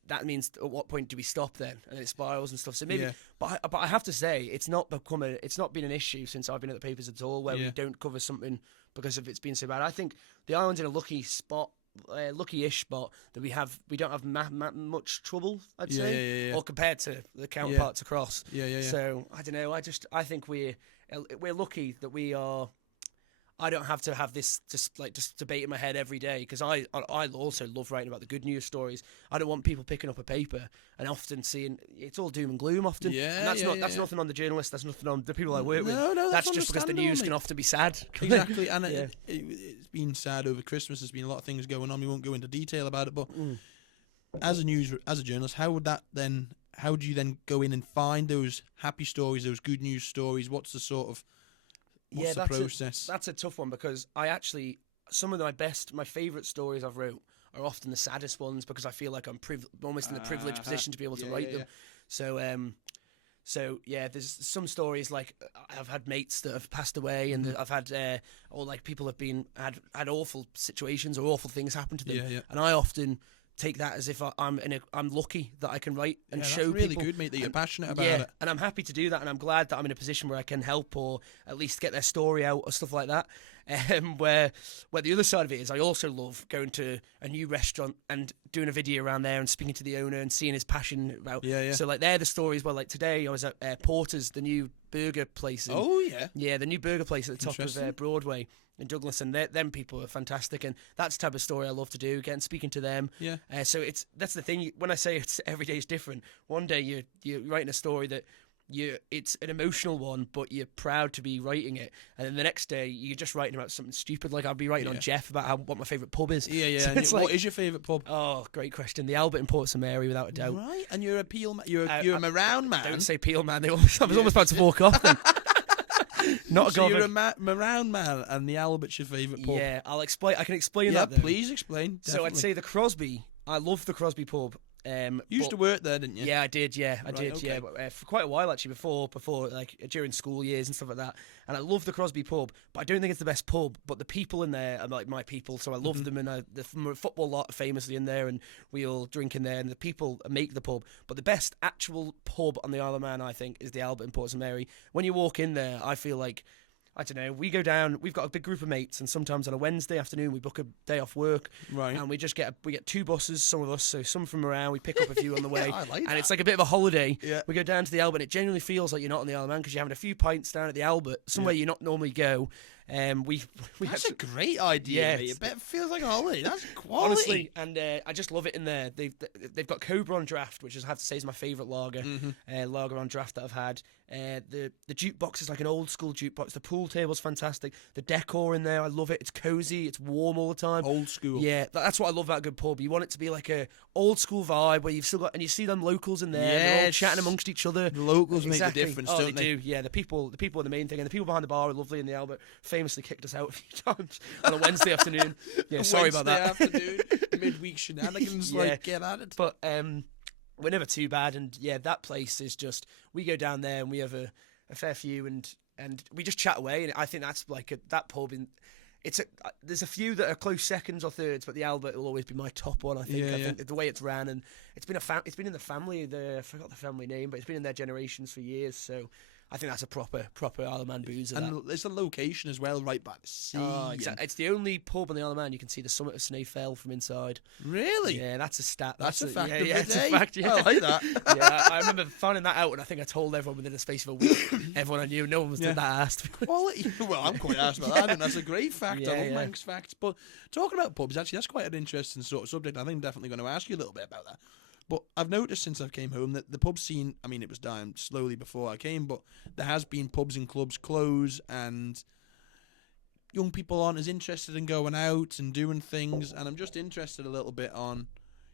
that means at what point do we stop then? And it spirals and stuff. So maybe, but I have to say it's not been an issue since I've been at the papers at all where we don't cover something because of it's been so bad. I think the island's in a lucky spot lucky-ish, but that we don't have much trouble, I'd say, yeah. or compared to the counterparts across. Yeah. So I don't know. I think we're lucky that we are. I don't have to have this just debate in my head every day, because I also love writing about the good news stories. I don't want people picking up a paper and often seeing it's all doom and gloom often. Yeah, and that's nothing on the journalists. That's nothing on the people I work with. No, that's just because the news can often be sad. Exactly, and it's been sad over Christmas. There's been a lot of things going on. We won't go into detail about it, but as a journalist, how do you then go in and find those happy stories, those good news stories? What's the sort of What's the process? That's a tough one, because some of my favourite stories I've wrote are often the saddest ones, because I feel like I'm almost in the privileged position to be able to write them. So there's some stories like I've had mates that have passed away, and I've had or like people have had awful situations or awful things happen to them, and I often take that as if I'm lucky that I can write and show people. That's really good, mate, that you're passionate about it. And I'm happy to do that, and I'm glad that I'm in a position where I can help, or at least get their story out or stuff like that. Where the other side of it is, I also love going to a new restaurant and doing a video around there and speaking to the owner and seeing his passion about. So like they're the stories where, like, today I was at Porter's, the new burger place. The new burger place at the top of Broadway in Douglas, and them people are fantastic, and that's the type of story I love to do. Again, speaking to them. So that's the thing. When I say it's every day is different. One day you're writing a story that it's an emotional one, but you're proud to be writing it, and then the next day you're just writing about something stupid. Like I'll be writing on Gef about what my favourite pub is. So what is your favourite pub? Oh, great question. The Albert in Port St Mary, without a doubt. Right, and you're a Peel man. You're a Marown man. Don't say Peel man. I was almost about to walk off. You're a Marown man, and the Albert's your favourite pub. Yeah, I'll explain. I can explain that. Please explain. Definitely. So I'd say the Crosby. I love the Crosby pub. You used to work there, didn't you? Yeah, I did. For quite a while actually, before like during school years and stuff like that. And I love the Crosby pub, but I don't think it's the best pub. But the people in there are like my people, so I love them. And the football lot are famously in there, and we all drink in there, and the people make the pub. But the best actual pub on the Isle of Man, I think, is the Albert in Port St Mary. When you walk in there, I feel like, I don't know, we go down, we've got a big group of mates, and sometimes on a Wednesday afternoon we book a day off work, and we just get two buses, some of us, so some from around, we pick up a few on the way, I like that. And it's like a bit of a holiday. We go down to the Albert, and it genuinely feels like you're not on the Isle of Man, because you're having a few pints down at the Albert, somewhere you not normally go. That's a great idea. Mate. It feels like a holiday. That's quality. Honestly, and I just love it in there. They've got Cobra on draft, which I have to say is my favourite lager, lager on draft that I've had. The jukebox is like an old school jukebox. The pool table's fantastic. The decor in there, I love it. It's cozy. It's warm all the time. Old school. Yeah, that's what I love about a good pub. You want it to be like a old school vibe where you've still got, and you see them locals in there. They're all chatting amongst each other. The locals make the difference, don't they? Do. Yeah, the people are the main thing, and the people behind the bar are lovely. And the Albert famously kicked us out a few times on a Wednesday afternoon. Yeah, sorry about that. Afternoon, midweek shenanigans. Get at it. But we're never too bad, and that place is just, we go down there and we have a fair few, and we just chat away, and I think that's like that pub in. There's a few that are close seconds or thirds, but the Albert will always be my top one. I think. I think the way it's ran, and it's been in the family. I forgot the family name, but it's been in their generations for years. So I think that's a proper Isle of Man boozer. And it's a location as well, right by the sea. Oh, exactly. It's the only pub on the Isle of Man you can see the summit of Snaefell from inside. Really? Yeah, that's a stat. That's a fact. It's a fact. Yeah. I like that. Yeah, I remember finding that out, and I think I told everyone within the space of a week. Everyone I knew, no one was that asked. Quality. Well, I'm quite asked about that, and that's a great fact. I love Manx facts. But talking about pubs, actually, that's quite an interesting sort of subject. I think I'm definitely going to ask you a little bit about that. But I've noticed since I came home that the pub scene, I mean, it was dying slowly before I came, but there has been pubs and clubs close, and young people aren't as interested in going out and doing things. And I'm just interested a little bit on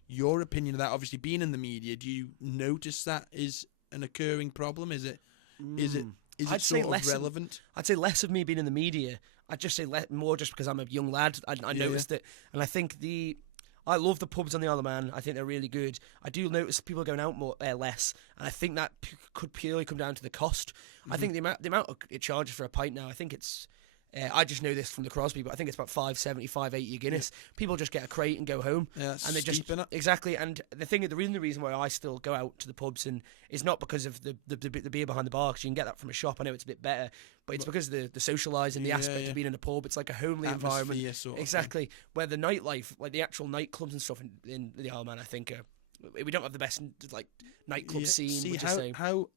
your opinion of that. Obviously, being in the media, do you notice that is an occurring problem? Is it sort of relevant? I'd say less of me being in the media. I'd just say more just because I'm a young lad. I noticed it, and I think I love the pubs on the Isle of Man. I think they're really good. I do notice people going out less, and I think that could purely come down to the cost. I think the amount it charges for a pint now, I think it's I just know this from the Crosby, but I think it's about 5.70, 5.80 a Guinness. People just get a crate and go home. Yeah, and they just exactly. And the reason why I still go out to the pubs and is not because of the beer behind the bar, because you can get that from a shop. I know it's a bit better, but it's because of the socialising, the aspect of being in a pub. It's like a homely environment, exactly. Where the nightlife, like the actual nightclubs and stuff in the Isle of Man, I think we don't have the best like nightclub scene. See, how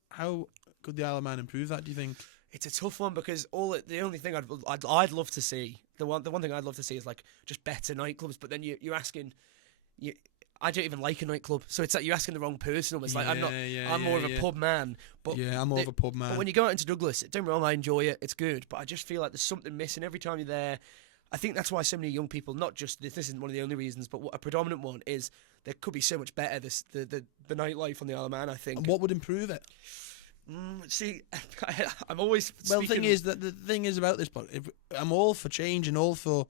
could the Isle of Man improve that? Do you think? It's a tough one because the only thing I'd love to see, the one thing I'd love to see is like just better nightclubs. But then you're asking, I don't even like a nightclub, so it's like you're asking the wrong person. Almost like I'm more of a pub man. But I'm more of a pub man. But when you go out into Douglas, don't get me wrong, I enjoy it. It's good, but I just feel like there's something missing every time you're there. I think that's why so many young people, not just this isn't one of the only reasons, but a predominant one is there could be so much better. The nightlife on the Isle of Man, I think. And what would improve it? See, I'm always. Well, the thing is about this, but I'm all for change and all for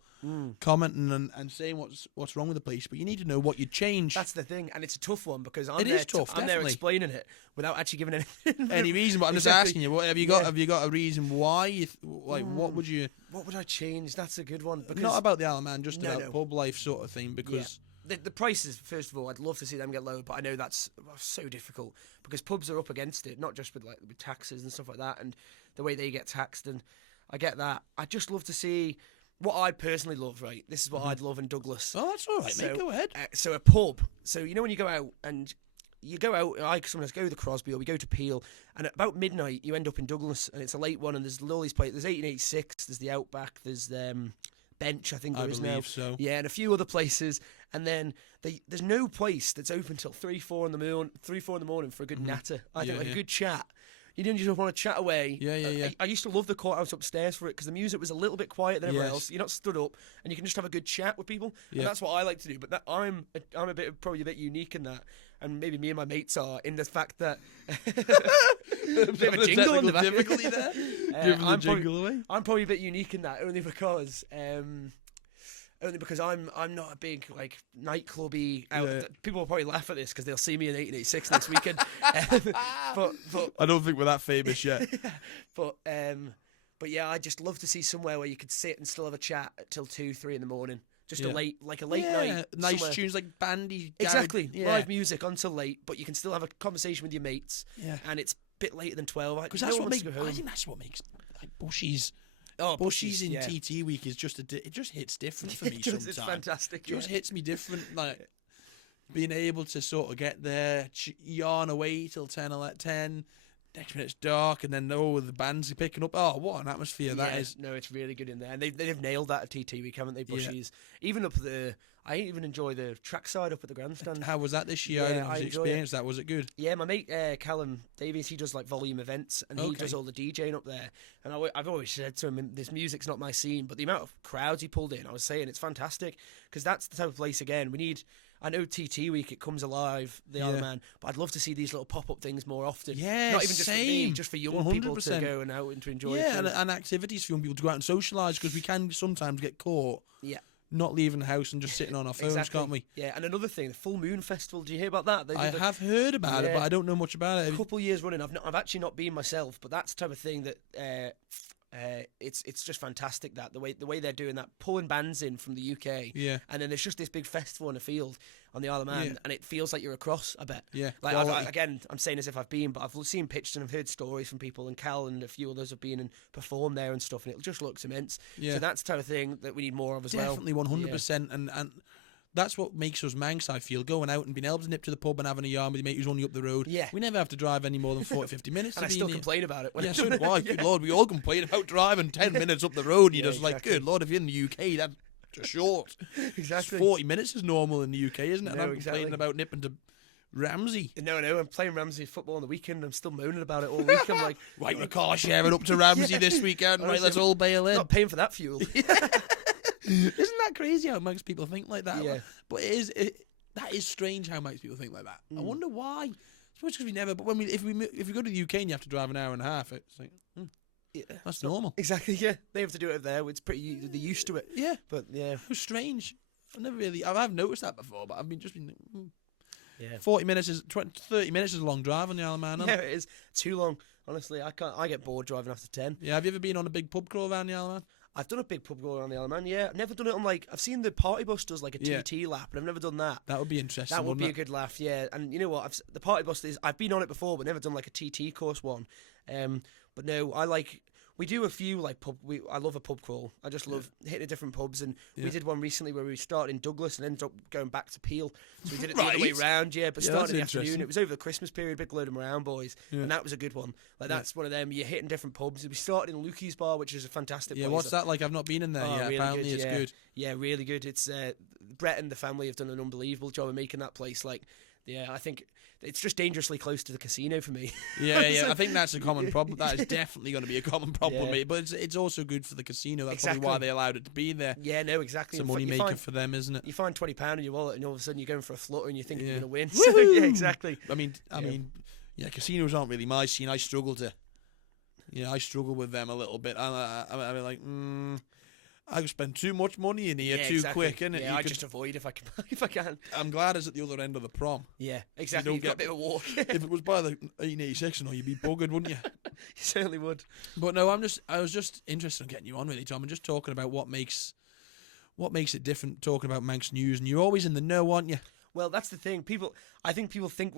commenting and saying what's wrong with the place, but you need to know what you'd change. That's the thing, and it's a tough one because I'm there explaining it without actually giving any reason. But I'm just asking you, have you got a reason why? What would I change? That's a good one. Because not about the Isle of Man, just about pub life sort of thing. Because the prices, first of all, I'd love to see them get lower, but I know that's so difficult because pubs are up against it, not just with taxes and stuff like that, and the way they get taxed. And I get that. I'd just love to see what I personally love. Right, this is what I'd love in Douglas. Oh, that's all right, mate. Go ahead. So a pub. So you know when you go out and. I sometimes go to the Crosby or we go to Peel, and at about midnight you end up in Douglas, and it's a late one, and there's all these places. There's 1886, there's the Outback, there's Bench, I think there is now. So. Yeah, and a few other places, and then there's no place that's open till 3-4 in the morning for a good natter. I think a good chat. You didn't just want to chat away. Yeah. I used to love the courthouse upstairs for it because the music was a little bit quieter than everywhere else. You're not stood up, and you can just have a good chat with people. And that's what I like to do. But I'm probably a bit unique in that, and maybe me and my mates are in the fact that a bit of a jingle in the back. Difficulty there. I'm probably a bit unique in that only because. I'm not a big nightclubby. People will probably laugh at this because they'll see me in 1886 next weekend. but I don't think we're that famous yet. but yeah, I just love to see somewhere where you could sit and still have a chat till 2-3 in the morning. Just a late night. Nice somewhere. Tunes like bandy. Exactly. Live music until late, but you can still have a conversation with your mates. Yeah. And it's a bit later than 12. Because I think that's what makes Bushies. Bushies in TT week is it just hits different for me sometimes. It's fantastic. It just hits me different, like being able to sort of get there, yarn away till 10. Next minute it's dark, and then the band's picking up. Oh, what an atmosphere that is! No, it's really good in there, and they've nailed that at TT week, haven't they? Bushies, even up I even enjoy the trackside up at the grandstand. How was that this year? I experienced that. Was it good? Yeah, my mate Callum Davies, he does like volume events, and he does all the DJing up there. And I've always said to him, this music's not my scene, but the amount of crowds he pulled in, I was saying it's fantastic because that's the type of place again we need. I know TT week, it comes alive, the Isle of Man, but I'd love to see these little pop-up things more often. Yeah, not even just for me, just for young 100%. People to go and out and to enjoy. Yeah, and activities for young people to go out and socialise, because we can sometimes get caught not leaving the house and just sitting on our phones, can't we? Yeah, and another thing, the Full Moon Festival, do you hear about that? I have heard about it, but I don't know much about it. A couple of years running, I've actually not been myself, but that's the type of thing that... it's just fantastic that the way they're doing that, pulling bands in from the UK, and then there's just this big festival in a field on the Isle of Man, and it feels like you're across. I bet. Yeah. Like I'm saying as if I've been, but I've seen pictures and I've heard stories from people, and Cal and a few others have been and performed there and stuff, and it just looks immense. Yeah. So that's the type of thing that we need more of as well. Definitely 100%, and that's what makes us Manx, I feel, going out and being able to nip to the pub and having a yarn with your mate who's only up the road. Yeah. We never have to drive any more than 40-50 minutes. And I still complain about it. So do I. Good Lord, we all complain about driving 10 minutes up the road. You're just like, good Lord, if you're in the UK, that's just short. Exactly. 40 minutes is normal in the UK, isn't it? And I'm complaining about nipping to Ramsey. No, I'm playing Ramsey football on the weekend. I'm still moaning about it all week. I'm like, right, we're car sharing up to Ramsey this weekend. Right, let's all bail in. Not paying for that fuel. Isn't that crazy how most people think like that? Yeah. But that is strange how most people think like that. I wonder why. I suppose because we never. But if we go to the UK and you have to drive an hour and a half, it's like that's normal. Exactly. Yeah, they have to do it there. It's pretty. They're used to it. Yeah. But yeah, it was strange. I've noticed that before, but I've been. Yeah. 30 minutes is a long drive on the Isle of Man. Yeah, it is too long. Honestly, I get bored driving after 10. Yeah. Have you ever been on a big pub crawl around the Isle of Man? I've done a big pub crawl around the Isle of Man. Yeah, I've never done it on like. I've seen the party bus does like a TT lap, but I've never done that. That would be interesting. That would be it? a good laugh. Yeah, and you know what? The party bus is. I've been on it before, but never done like a TT course one. But no, I like. We do a few like pub. I love a pub crawl. I just love hitting different pubs, and we did one recently where we started in Douglas and ended up going back to Peel. So we did it the other way round, but started in the afternoon. It was over the Christmas period, big load them around, boys, and that was a good one. Like that's one of them. You're hitting different pubs. We started in Lukey's Bar, which is a fantastic. Yeah, place. what's that like? I've not been in there yet. Really Apparently, good, it's good. Yeah, really good. It's Brett and the family have done an unbelievable job of making that place like. Yeah, I think it's just dangerously close to the casino for me. Yeah. I think that's a common problem. That is definitely going to be a common problem, mate. But it's also good for the casino. That's probably why they allowed it to be there. Yeah, no, exactly. It's a money maker for them, isn't it? You find £20 in your wallet, and all of a sudden you're going for a flutter, and you think you're going to win. So, yeah, exactly. I mean, casinos aren't really my scene. I struggle with them a little bit. I'm like, I spend too much money in here too quick, innit? Yeah, I just avoid if I can. I'm glad it's at the other end of the prom. Yeah, exactly. You've got a bit of a walk. If it was by the 1886, you'd be buggered, wouldn't you? You certainly would. But no, I was just interested in getting you on, really, Tom, and just talking about what makes it different. Talking about Manx news, and you're always in the know, aren't you? Well, that's the thing. I think people think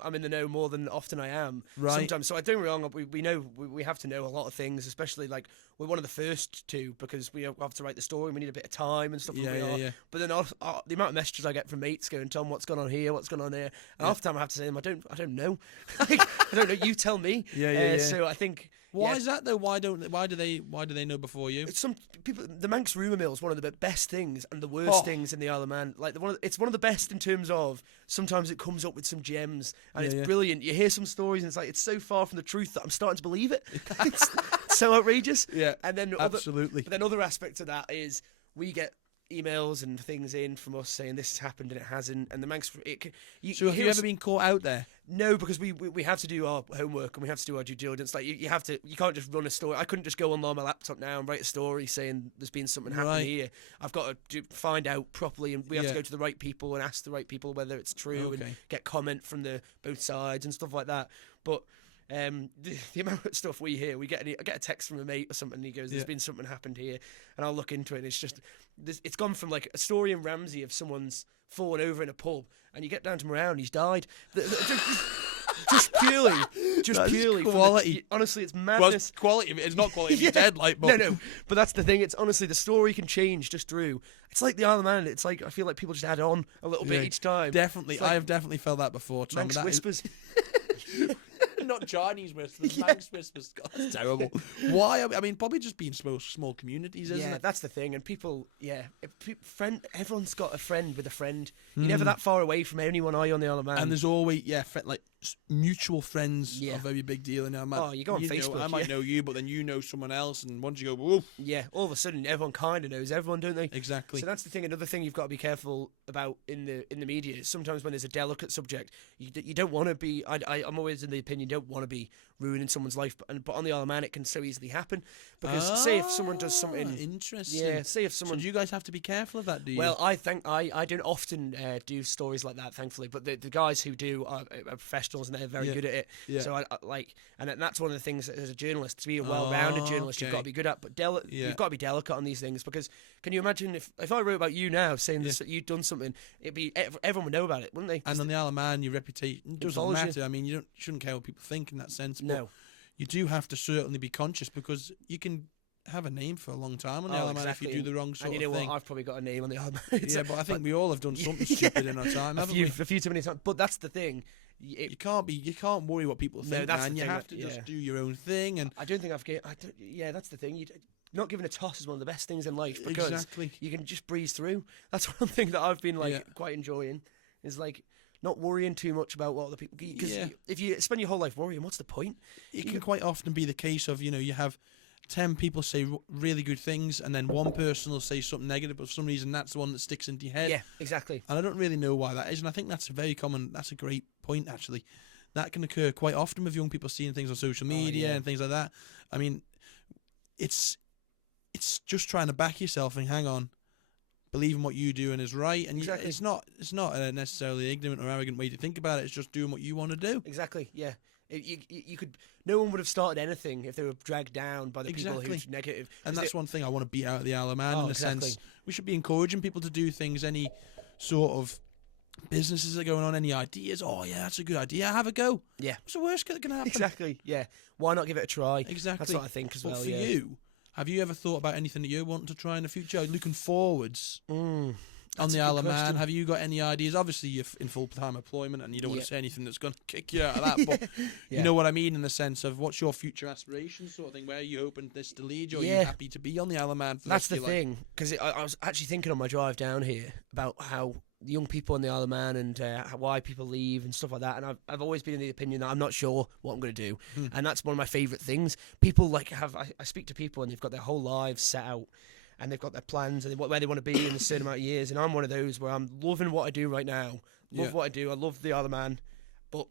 I'm in the know more than often I am. Right. Sometimes. So I don't get me wrong. We know we have to know a lot of things, especially like we're one of the first to because we have to write the story. We need a bit of time and stuff. Yeah. But then the amount of messages I get from mates going, Tom, what's going on here? What's going on there? And half the time I have to say to them, I don't know. I don't know. You tell me. Yeah. So I think. Why is that though? Why do they know before you? Some people, the Manx rumour mill is one of the best things and the worst things in the Isle of Man. Like it's one of the best in terms of sometimes it comes up with some gems and it's brilliant. You hear some stories and it's like it's so far from the truth that I'm starting to believe it. It's so outrageous. Yeah, and then absolutely. But then other aspects of that is we get emails and things in from us saying this has happened and it hasn't, and the Manx. So have you ever been caught out there? No, because we have to do our homework and we have to do our due diligence. Like you can't just run a story. I couldn't just go on my laptop now and write a story saying there's been something happening here. I've got to find out properly, and we have to go to the right people and ask the right people whether it's true and get comment from both sides and stuff like that. But the amount of stuff we hear, I get a text from a mate or something, and he goes, "There's been something happened here," and I'll look into it. And it's just it's gone from like a story in Ramsey of someone's fallen over in a pub, and you get down to Moran, he's died. Just purely quality. Honestly, it's madness. Well, quality. It's not quality. If you're dead, like but no. But that's the thing. It's honestly the story can change just through. It's like the Isle of Man. It's like I feel like people just add on a little bit each time. Definitely, like I have definitely felt that before. Tom, Manx whispers. Not Chinese whispers, Manx whispers. God, that's terrible. Why? I mean, probably just being small communities, isn't it? That's the thing. And people, everyone's got a friend with a friend. You're never that far away from anyone, are you, on the Isle of Man? And there's always, mutual friends are a very big deal. And you go on Facebook. I might know you, but then you know someone else, and once you go, whoa. Yeah, all of a sudden everyone kind of knows everyone, don't they? Exactly. So that's the thing. Another thing you've got to be careful about in the media is sometimes when there's a delicate subject, you don't want to be. I'm always in the opinion you don't want to be ruining someone's life, but on the Isle of Man it can so easily happen because say if someone does something interesting, say if someone. So do you guys have to be careful of that? Do you? Well, I think I don't often do stories like that, thankfully, but the guys who do are professionals and they're very good at it. Yeah. So I like, and that's one of the things as a journalist, to be a well-rounded journalist, you've got to be good at, but you've got to be delicate on these things because can you imagine if I wrote about you now saying this that you'd done something, it'd be everyone would know about it, wouldn't they? And on the Isle of Man, your reputation doesn't matter. I mean, you shouldn't care what people think in that sense. But no. You do have to certainly be conscious because you can have a name for a long time on the Isle of Man if you do the wrong sort of thing. And you know what? I've probably got a name on the Isle of Man. Yeah, but I think we all have done something stupid in our time, haven't we? A few too many times. But that's the thing. You can't worry what people think, man. You have to just do your own thing. And I don't think that's the thing. Not giving a toss is one of the best things in life because you can just breeze through. That's one thing that I've been quite enjoying is not worrying too much about what other people. Because if you spend your whole life worrying, what's the point? It can quite often be the case of you have 10 people say really good things and then one person will say something negative, but for some reason that's the one that sticks into your head. Yeah, exactly. And I don't really know why that is, and I think that's a very common. That's a great point actually. That can occur quite often with young people seeing things on social media and things like that. I mean, it's just trying to back yourself and hang on. Believe in what you do and is right, and exactly. It's not a necessarily ignorant or arrogant way to think about it. It's just doing what you want to do. Exactly, yeah. You could. No one would have started anything if they were dragged down by the people who's negative. And that's one thing I want to beat out of the Isle of Man in a exactly. sense. We should be encouraging people to do things. Any sort of businesses that are going on, any ideas? Oh yeah, that's a good idea. Have a go. Yeah. What's the worst that can happen? Exactly. Yeah. Why not give it a try? Exactly. That's what I think as well. For you, have you ever thought about anything that you're wanting to try in the future? Looking forwards. On the Isle of Man, have you got any ideas? Obviously, you're in full-time employment and you don't want to say anything that's going to kick you out of that, but you know what I mean in the sense of what's your future aspirations sort of thing? Where are you hoping this to lead you? Are you happy to be on the Isle of Man for That's the thing, because I was actually thinking on my drive down here about how young people on the Isle of Man and why people leave and stuff like that, and I've always been in the opinion that I'm not sure what I'm going to do, and that's one of my favourite things. People I speak to people and they've got their whole lives set out, and they've got their plans and where they want to be in a certain amount of years. And I'm one of those where I'm loving what I do right now. Love what I do. I love the Isle of Man. But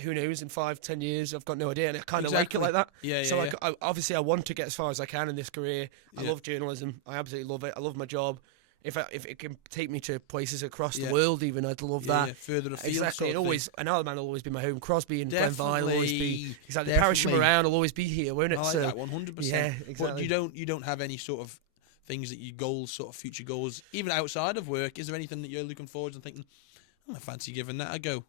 who knows, in 5-10 years, I've got no idea. And I kind of like it like that. So obviously I want to get as far as I can in this career. I love journalism. I absolutely love it. I love my job. If it can take me to places across the world, even, I'd love that. Yeah, further afield. Exactly. And Isle of Man will always be my home. Crosby and Glenville will always be. Exactly. Parish of Moran will always be here, won't it? I like that 100%. Yeah, exactly. But you don't have any sort of things that sort of future goals, even outside of work? Is there anything that you're looking forward to and thinking, I fancy giving that a go?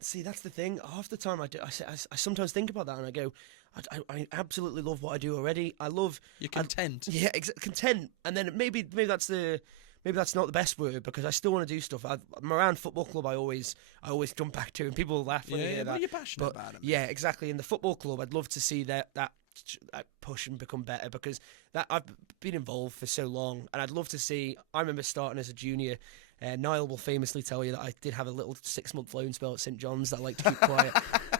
See, that's the thing. Half the time I sometimes think about that and I go, I absolutely love what I do already. You're content. Content. And then maybe that's not the best word, because I still want to do stuff. Moran Football Club, I always jump back to, and people will laugh when they hear that. You're passionate about it. Yeah, exactly. In the football club, I'd love to see that push and become better, because that I've been involved for so long, and I'd love to see. I remember starting as a junior. Niall will famously tell you that I did have a little 6-month loan spell at St John's that I like to keep quiet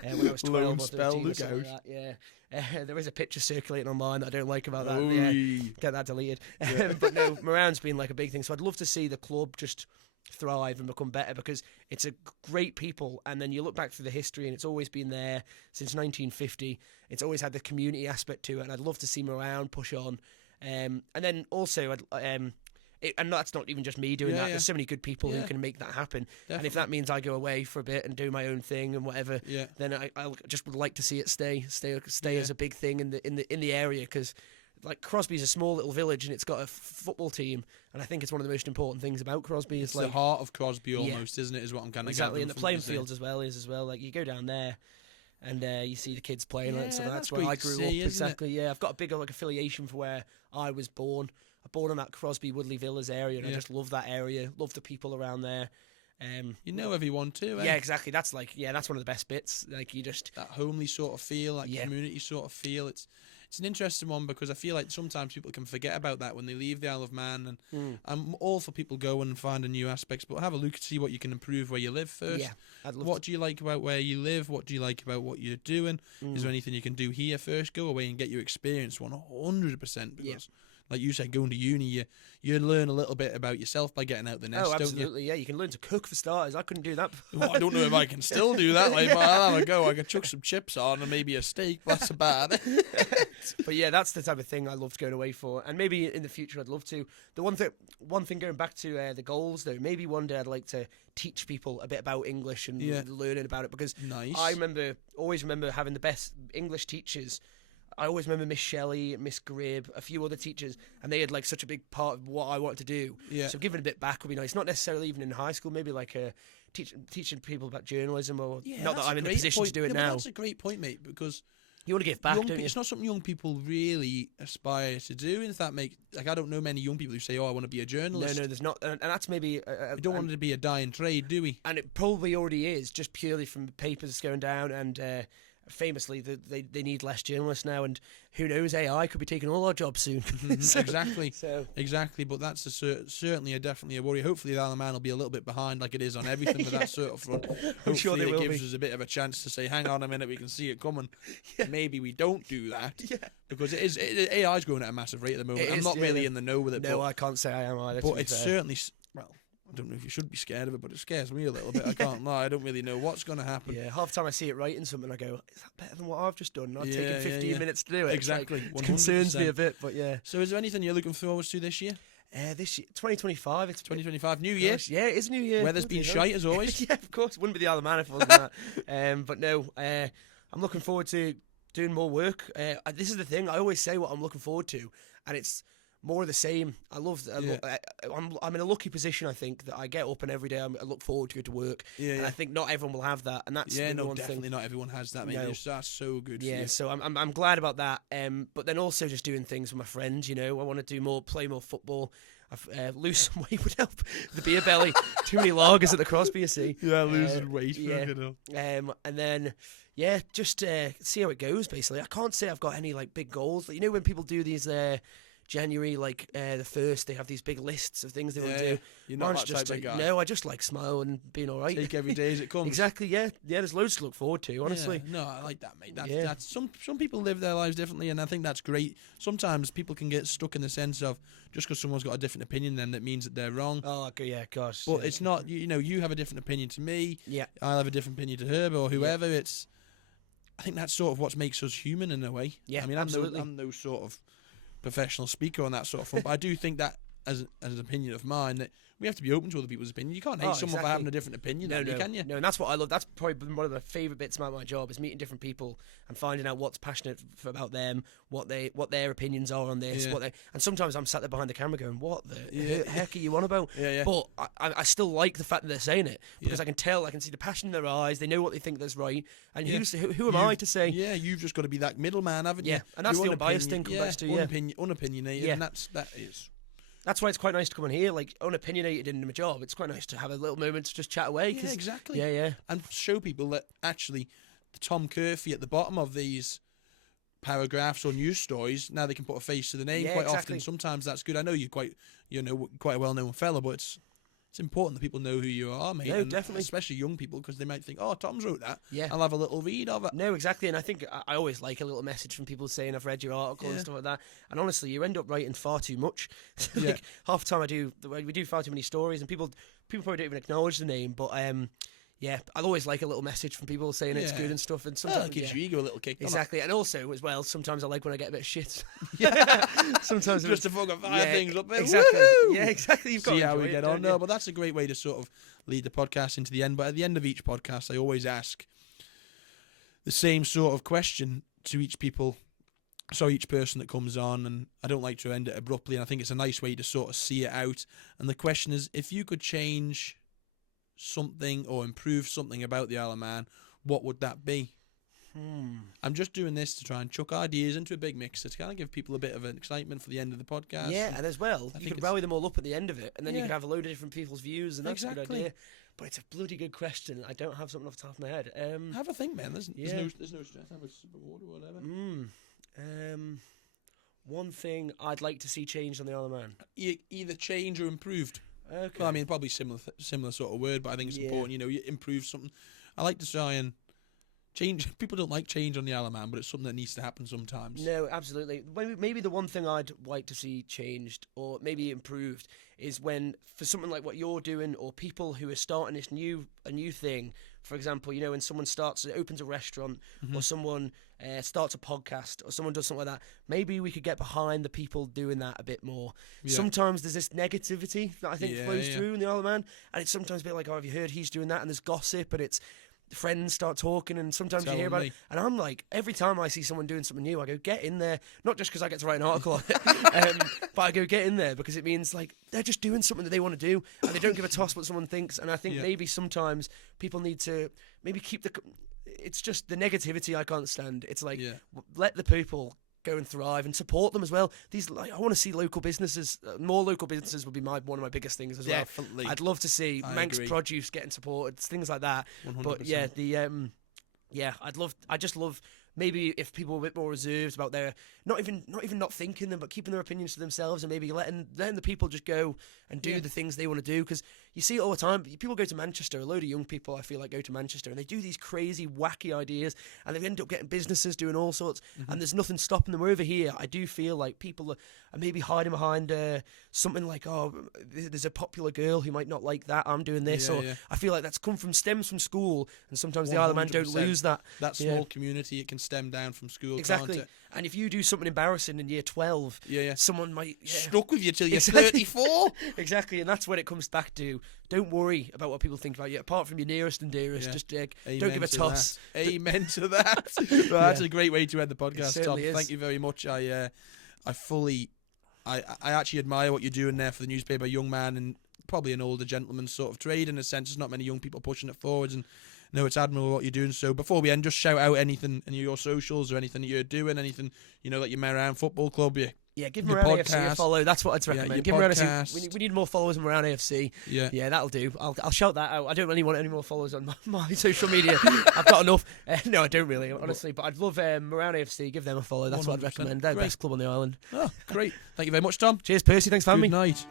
when I was 12 loan or 13 spell, or something like that. Yeah. There is a picture circulating online that I don't like about that. Get that deleted. But no, Moran's been like a big thing, so I'd love to see the club just thrive and become better, because it's a great people. And then you look back through the history and it's always been there since 1950. It's always had the community aspect to it, and I'd love to see Moran push on. And then also and that's not even just me doing that. There's so many good people who can make that happen. Definitely. And if that means I go away for a bit and do my own thing and whatever, then I just would like to see it stay as a big thing in the area, because like Crosby's a small little village and it's got a football team, and I think it's one of the most important things about Crosby. It's like the heart of Crosby almost, isn't it? Is what I'm kind of exactly. And the playing fields as well. Like you go down there and you see the kids playing, and so that's where I grew up. Exactly. Yeah, I've got a big affiliation for where I was born. I'm born in that Crosby Woodley Villas area, and I just love that area. Love the people around there. You know everyone too, eh? Yeah, exactly. That's one of the best bits. Like you just that homely sort of feel, that community sort of feel. It's an interesting one, because I feel like sometimes people can forget about that when they leave the Isle of Man, and I'm all for people going and finding new aspects, but have a look to see what you can improve where you live first. Yeah, what do you like about where you live? What do you like about what you're doing? Is there anything you can do here first? Go away and get your experience 100%, because like you said, going to uni, you learn a little bit about yourself by getting out the nest. Oh, absolutely, don't you? Yeah. You can learn to cook for starters. I couldn't do that before. Well, I don't know if I can still do that. Like, I'll have a go. I can chuck some chips on and maybe a steak. That's about it. But yeah, that's the type of thing I loved going away for, and maybe in the future I'd love to. The one thing going back to the goals though, maybe one day I'd like to teach people a bit about English and learning about it, because I always remember having the best English teachers. I always remember Miss Shelley, Miss Gribb, a few other teachers, and they had like such a big part of what I wanted to do. Yeah. So giving a bit back would be nice. Not necessarily even in high school, maybe like teaching people about journalism, or not that I'm in the position to do it now. That's a great point, mate, because you want to give back, don't you? It's not something young people really aspire to do. If that makes, like, I don't know many young people who say, "Oh, I want to be a journalist." No, there's not, and that's maybe. We don't want it to be a dying trade, do we? And it probably already is, just purely from papers going down and. Famously, they need less journalists now, and who knows, AI could be taking all our jobs soon. Exactly. But that's certainly definitely a worry. Hopefully, the Isle of Man will be a little bit behind, like it is on everything with that sort of front. Hopefully, sure it gives us a bit of a chance to say, "Hang on a minute, we can see it coming." Maybe we don't do that, because AI is growing at a massive rate at the moment. I'm not really in the know with it. No, I can't say I am either. But it's certainly I don't know if you should be scared of it, but it scares me a little bit. I can't lie. I don't really know what's going to happen. Yeah, half the time I see it writing something, I go, is that better than what I've just done? I've taken 15 minutes to do it. Exactly. It concerns me a bit, but yeah. So is there anything you're looking forward to this year? This year, 2025. It's 2025, New Year. Yeah, it is New Year. Weather's been shite as always. Yeah, of course. Wouldn't be the Isle of Man if it wasn't that. But no, I'm looking forward to doing more work. This is the thing. I always say what I'm looking forward to, and it's more of the same. I'm in a lucky position, I think, that I get up and every day I look forward to go to work. And I think not everyone will have that, and that's the one definitely thing. not everyone has that. Mate. No. That's so good. Yeah, for you. so I'm glad about that. But then also just doing things with my friends. You know, I want to do play more football. Lose some weight would help. The beer belly, too many lagers at the Crosby, you see. Yeah, losing weight. Yeah. And then. Yeah, just see how it goes, basically. I can't say I've got any, like, big goals. You know when people do these January, like, the 1st, they have these big lists of things they want to do. You're not Mine's that just type of guy. No, I just like smile and being all right. Take every day as it comes. Exactly, yeah. Yeah, there's loads to look forward to, honestly. Yeah. No, I like that, mate. That's some people live their lives differently, and I think that's great. Sometimes people can get stuck in the sense of just because someone's got a different opinion, then that means that they're wrong. Oh, yeah, gosh. But it's not. You have a different opinion to me. Yeah. I'll have a different opinion to Herb or whoever. I think that's sort of what makes us human in a way. Yeah, I mean, I'm no sort of professional speaker on that sort of front, but I do think that as an opinion of mine that we have to be open to other people's opinion. You can't hate someone for having a different opinion, can you? No, and that's what I love. That's probably been one of the favourite bits about my job is meeting different people and finding out what's passionate about them, what their opinions are on this, and sometimes I'm sat there behind the camera going, "What the heck are you on about?" Yeah. But I still like the fact that they're saying it because I can see the passion in their eyes. They know what they think that's right, and who am I to say? Yeah, you've just got to be that middleman, haven't you? Yeah, and that's the unbiased thing comes back to unopinionated, and that is. That's why it's quite nice to come in here, like unopinionated in my job. It's quite nice to have a little moment to just chat away. Yeah, exactly. Yeah. And show people that actually the Tom Curphey at the bottom of these paragraphs or news stories, now they can put a face to the name quite often. Sometimes that's good. I know you're quite a well-known fella, but it's important that people know who you are, mate. No, definitely. Especially young people, because they might think, oh, Tom's wrote that. Yeah. I'll have a little read of it. No, exactly. And I think I always like a little message from people saying, I've read your article and stuff like that. And honestly, you end up writing far too much. Half the time we do far too many stories, and people probably don't even acknowledge the name, but yeah, I'd always like a little message from people saying it's good and stuff. And sometimes it gives your ego a little kick. Exactly. And also, as well, sometimes I like when I get a bit of shit. Sometimes just to fucking fire things up there. Exactly. Woo-hoo! Yeah, exactly. You've got see to how we enjoy get it, on. don't you? No, but that's a great way to sort of lead the podcast into the end. But at the end of each podcast, I always ask the same sort of question to each person that comes on, and I don't like to end it abruptly, and I think it's a nice way to sort of see it out. And the question is, if you could change something or improve something about the Isle of Man, what would that be? I'm just doing this to try and chuck ideas into a big mixer to kind of give people a bit of an excitement for the end of the podcast. Yeah, and as well, you could rally them all up at the end of it, and then you could have a load of different people's views, and that's a good idea. But it's a bloody good question. I don't have something off the top of my head. Have a think, man. There's no stress. Have a sip of water or whatever. One thing I'd like to see changed on the Isle of Man. Either change or improved. Okay. Well, I mean, probably similar sort of word, but I think it's important. You improve something. I like to try and change. People don't like change on the Isle of Man, but it's something that needs to happen sometimes. No, absolutely. Maybe the one thing I'd like to see changed or maybe improved is when, for something like what you're doing, or people who are starting a new thing. For example, when someone opens a restaurant, or someone starts a podcast, or someone does something like that, maybe we could get behind the people doing that a bit more. Yeah. Sometimes there's this negativity that I think flows through in the Isle of Man, and it's sometimes a bit like, oh, have you heard he's doing that? And there's gossip, and it's friends start talking, and sometimes you hear about it, and I'm like, every time I see someone doing something new, I go, get in there. Not just because I get to write an article on it, but I go, get in there, because it means like they're just doing something that they want to do, and they don't give a toss what someone thinks. And I think maybe sometimes people need to maybe keep it's just the negativity I can't stand. It's like, let the people go and thrive and support them as well. I want to see local businesses. More local businesses would be one of my biggest things as well. Definitely. I'd love to see Manx produce getting supported, things like that. 100%. But I just love maybe if people were a bit more reserved about their not even not thinking them, but keeping their opinions to themselves, and maybe letting the people just go and do the things they want to do. Because you see it all the time. People go to Manchester. A load of young people, I feel like, go to Manchester, and they do these crazy, wacky ideas, and they end up getting businesses doing all sorts, and there's nothing stopping them. Over here, I do feel like people are maybe hiding behind something like, oh, there's a popular girl who might not like that, I'm doing this, I feel like that's stems from school, and sometimes the Isle of Man don't lose that. That small community, it can stem down from school. Exactly. Can't it? And if you do something embarrassing in year 12, someone might stuck with you till you're 34. Exactly, and that's when it comes back to, don't worry about what people think about you, apart from your nearest and dearest. Just don't give a toss. Amen to that. Well, that's a great way to end the podcast, Tom. Is. Thank you very much. I actually admire what you're doing there for the newspaper, young man, and probably an older gentleman sort of trade in a sense. There's not many young people pushing it forwards, and no, it's admirable what you're doing. So before we end, just shout out anything in your socials or anything that you're doing, anything that you Moran Football Club. Give Moran AFC a follow. That's what I'd recommend. Give Moran AFC. We need more followers in Moran AFC. Yeah, that'll do. I'll shout that out. I don't really want any more followers on my social media. I've got enough. No, I don't really, honestly. But I'd love Moran AFC. Give them a follow. That's 100%. What I'd recommend. They're the best club on the island. Oh, great. Thank you very much, Tom. Cheers, Percy. Thanks for having me. Good night.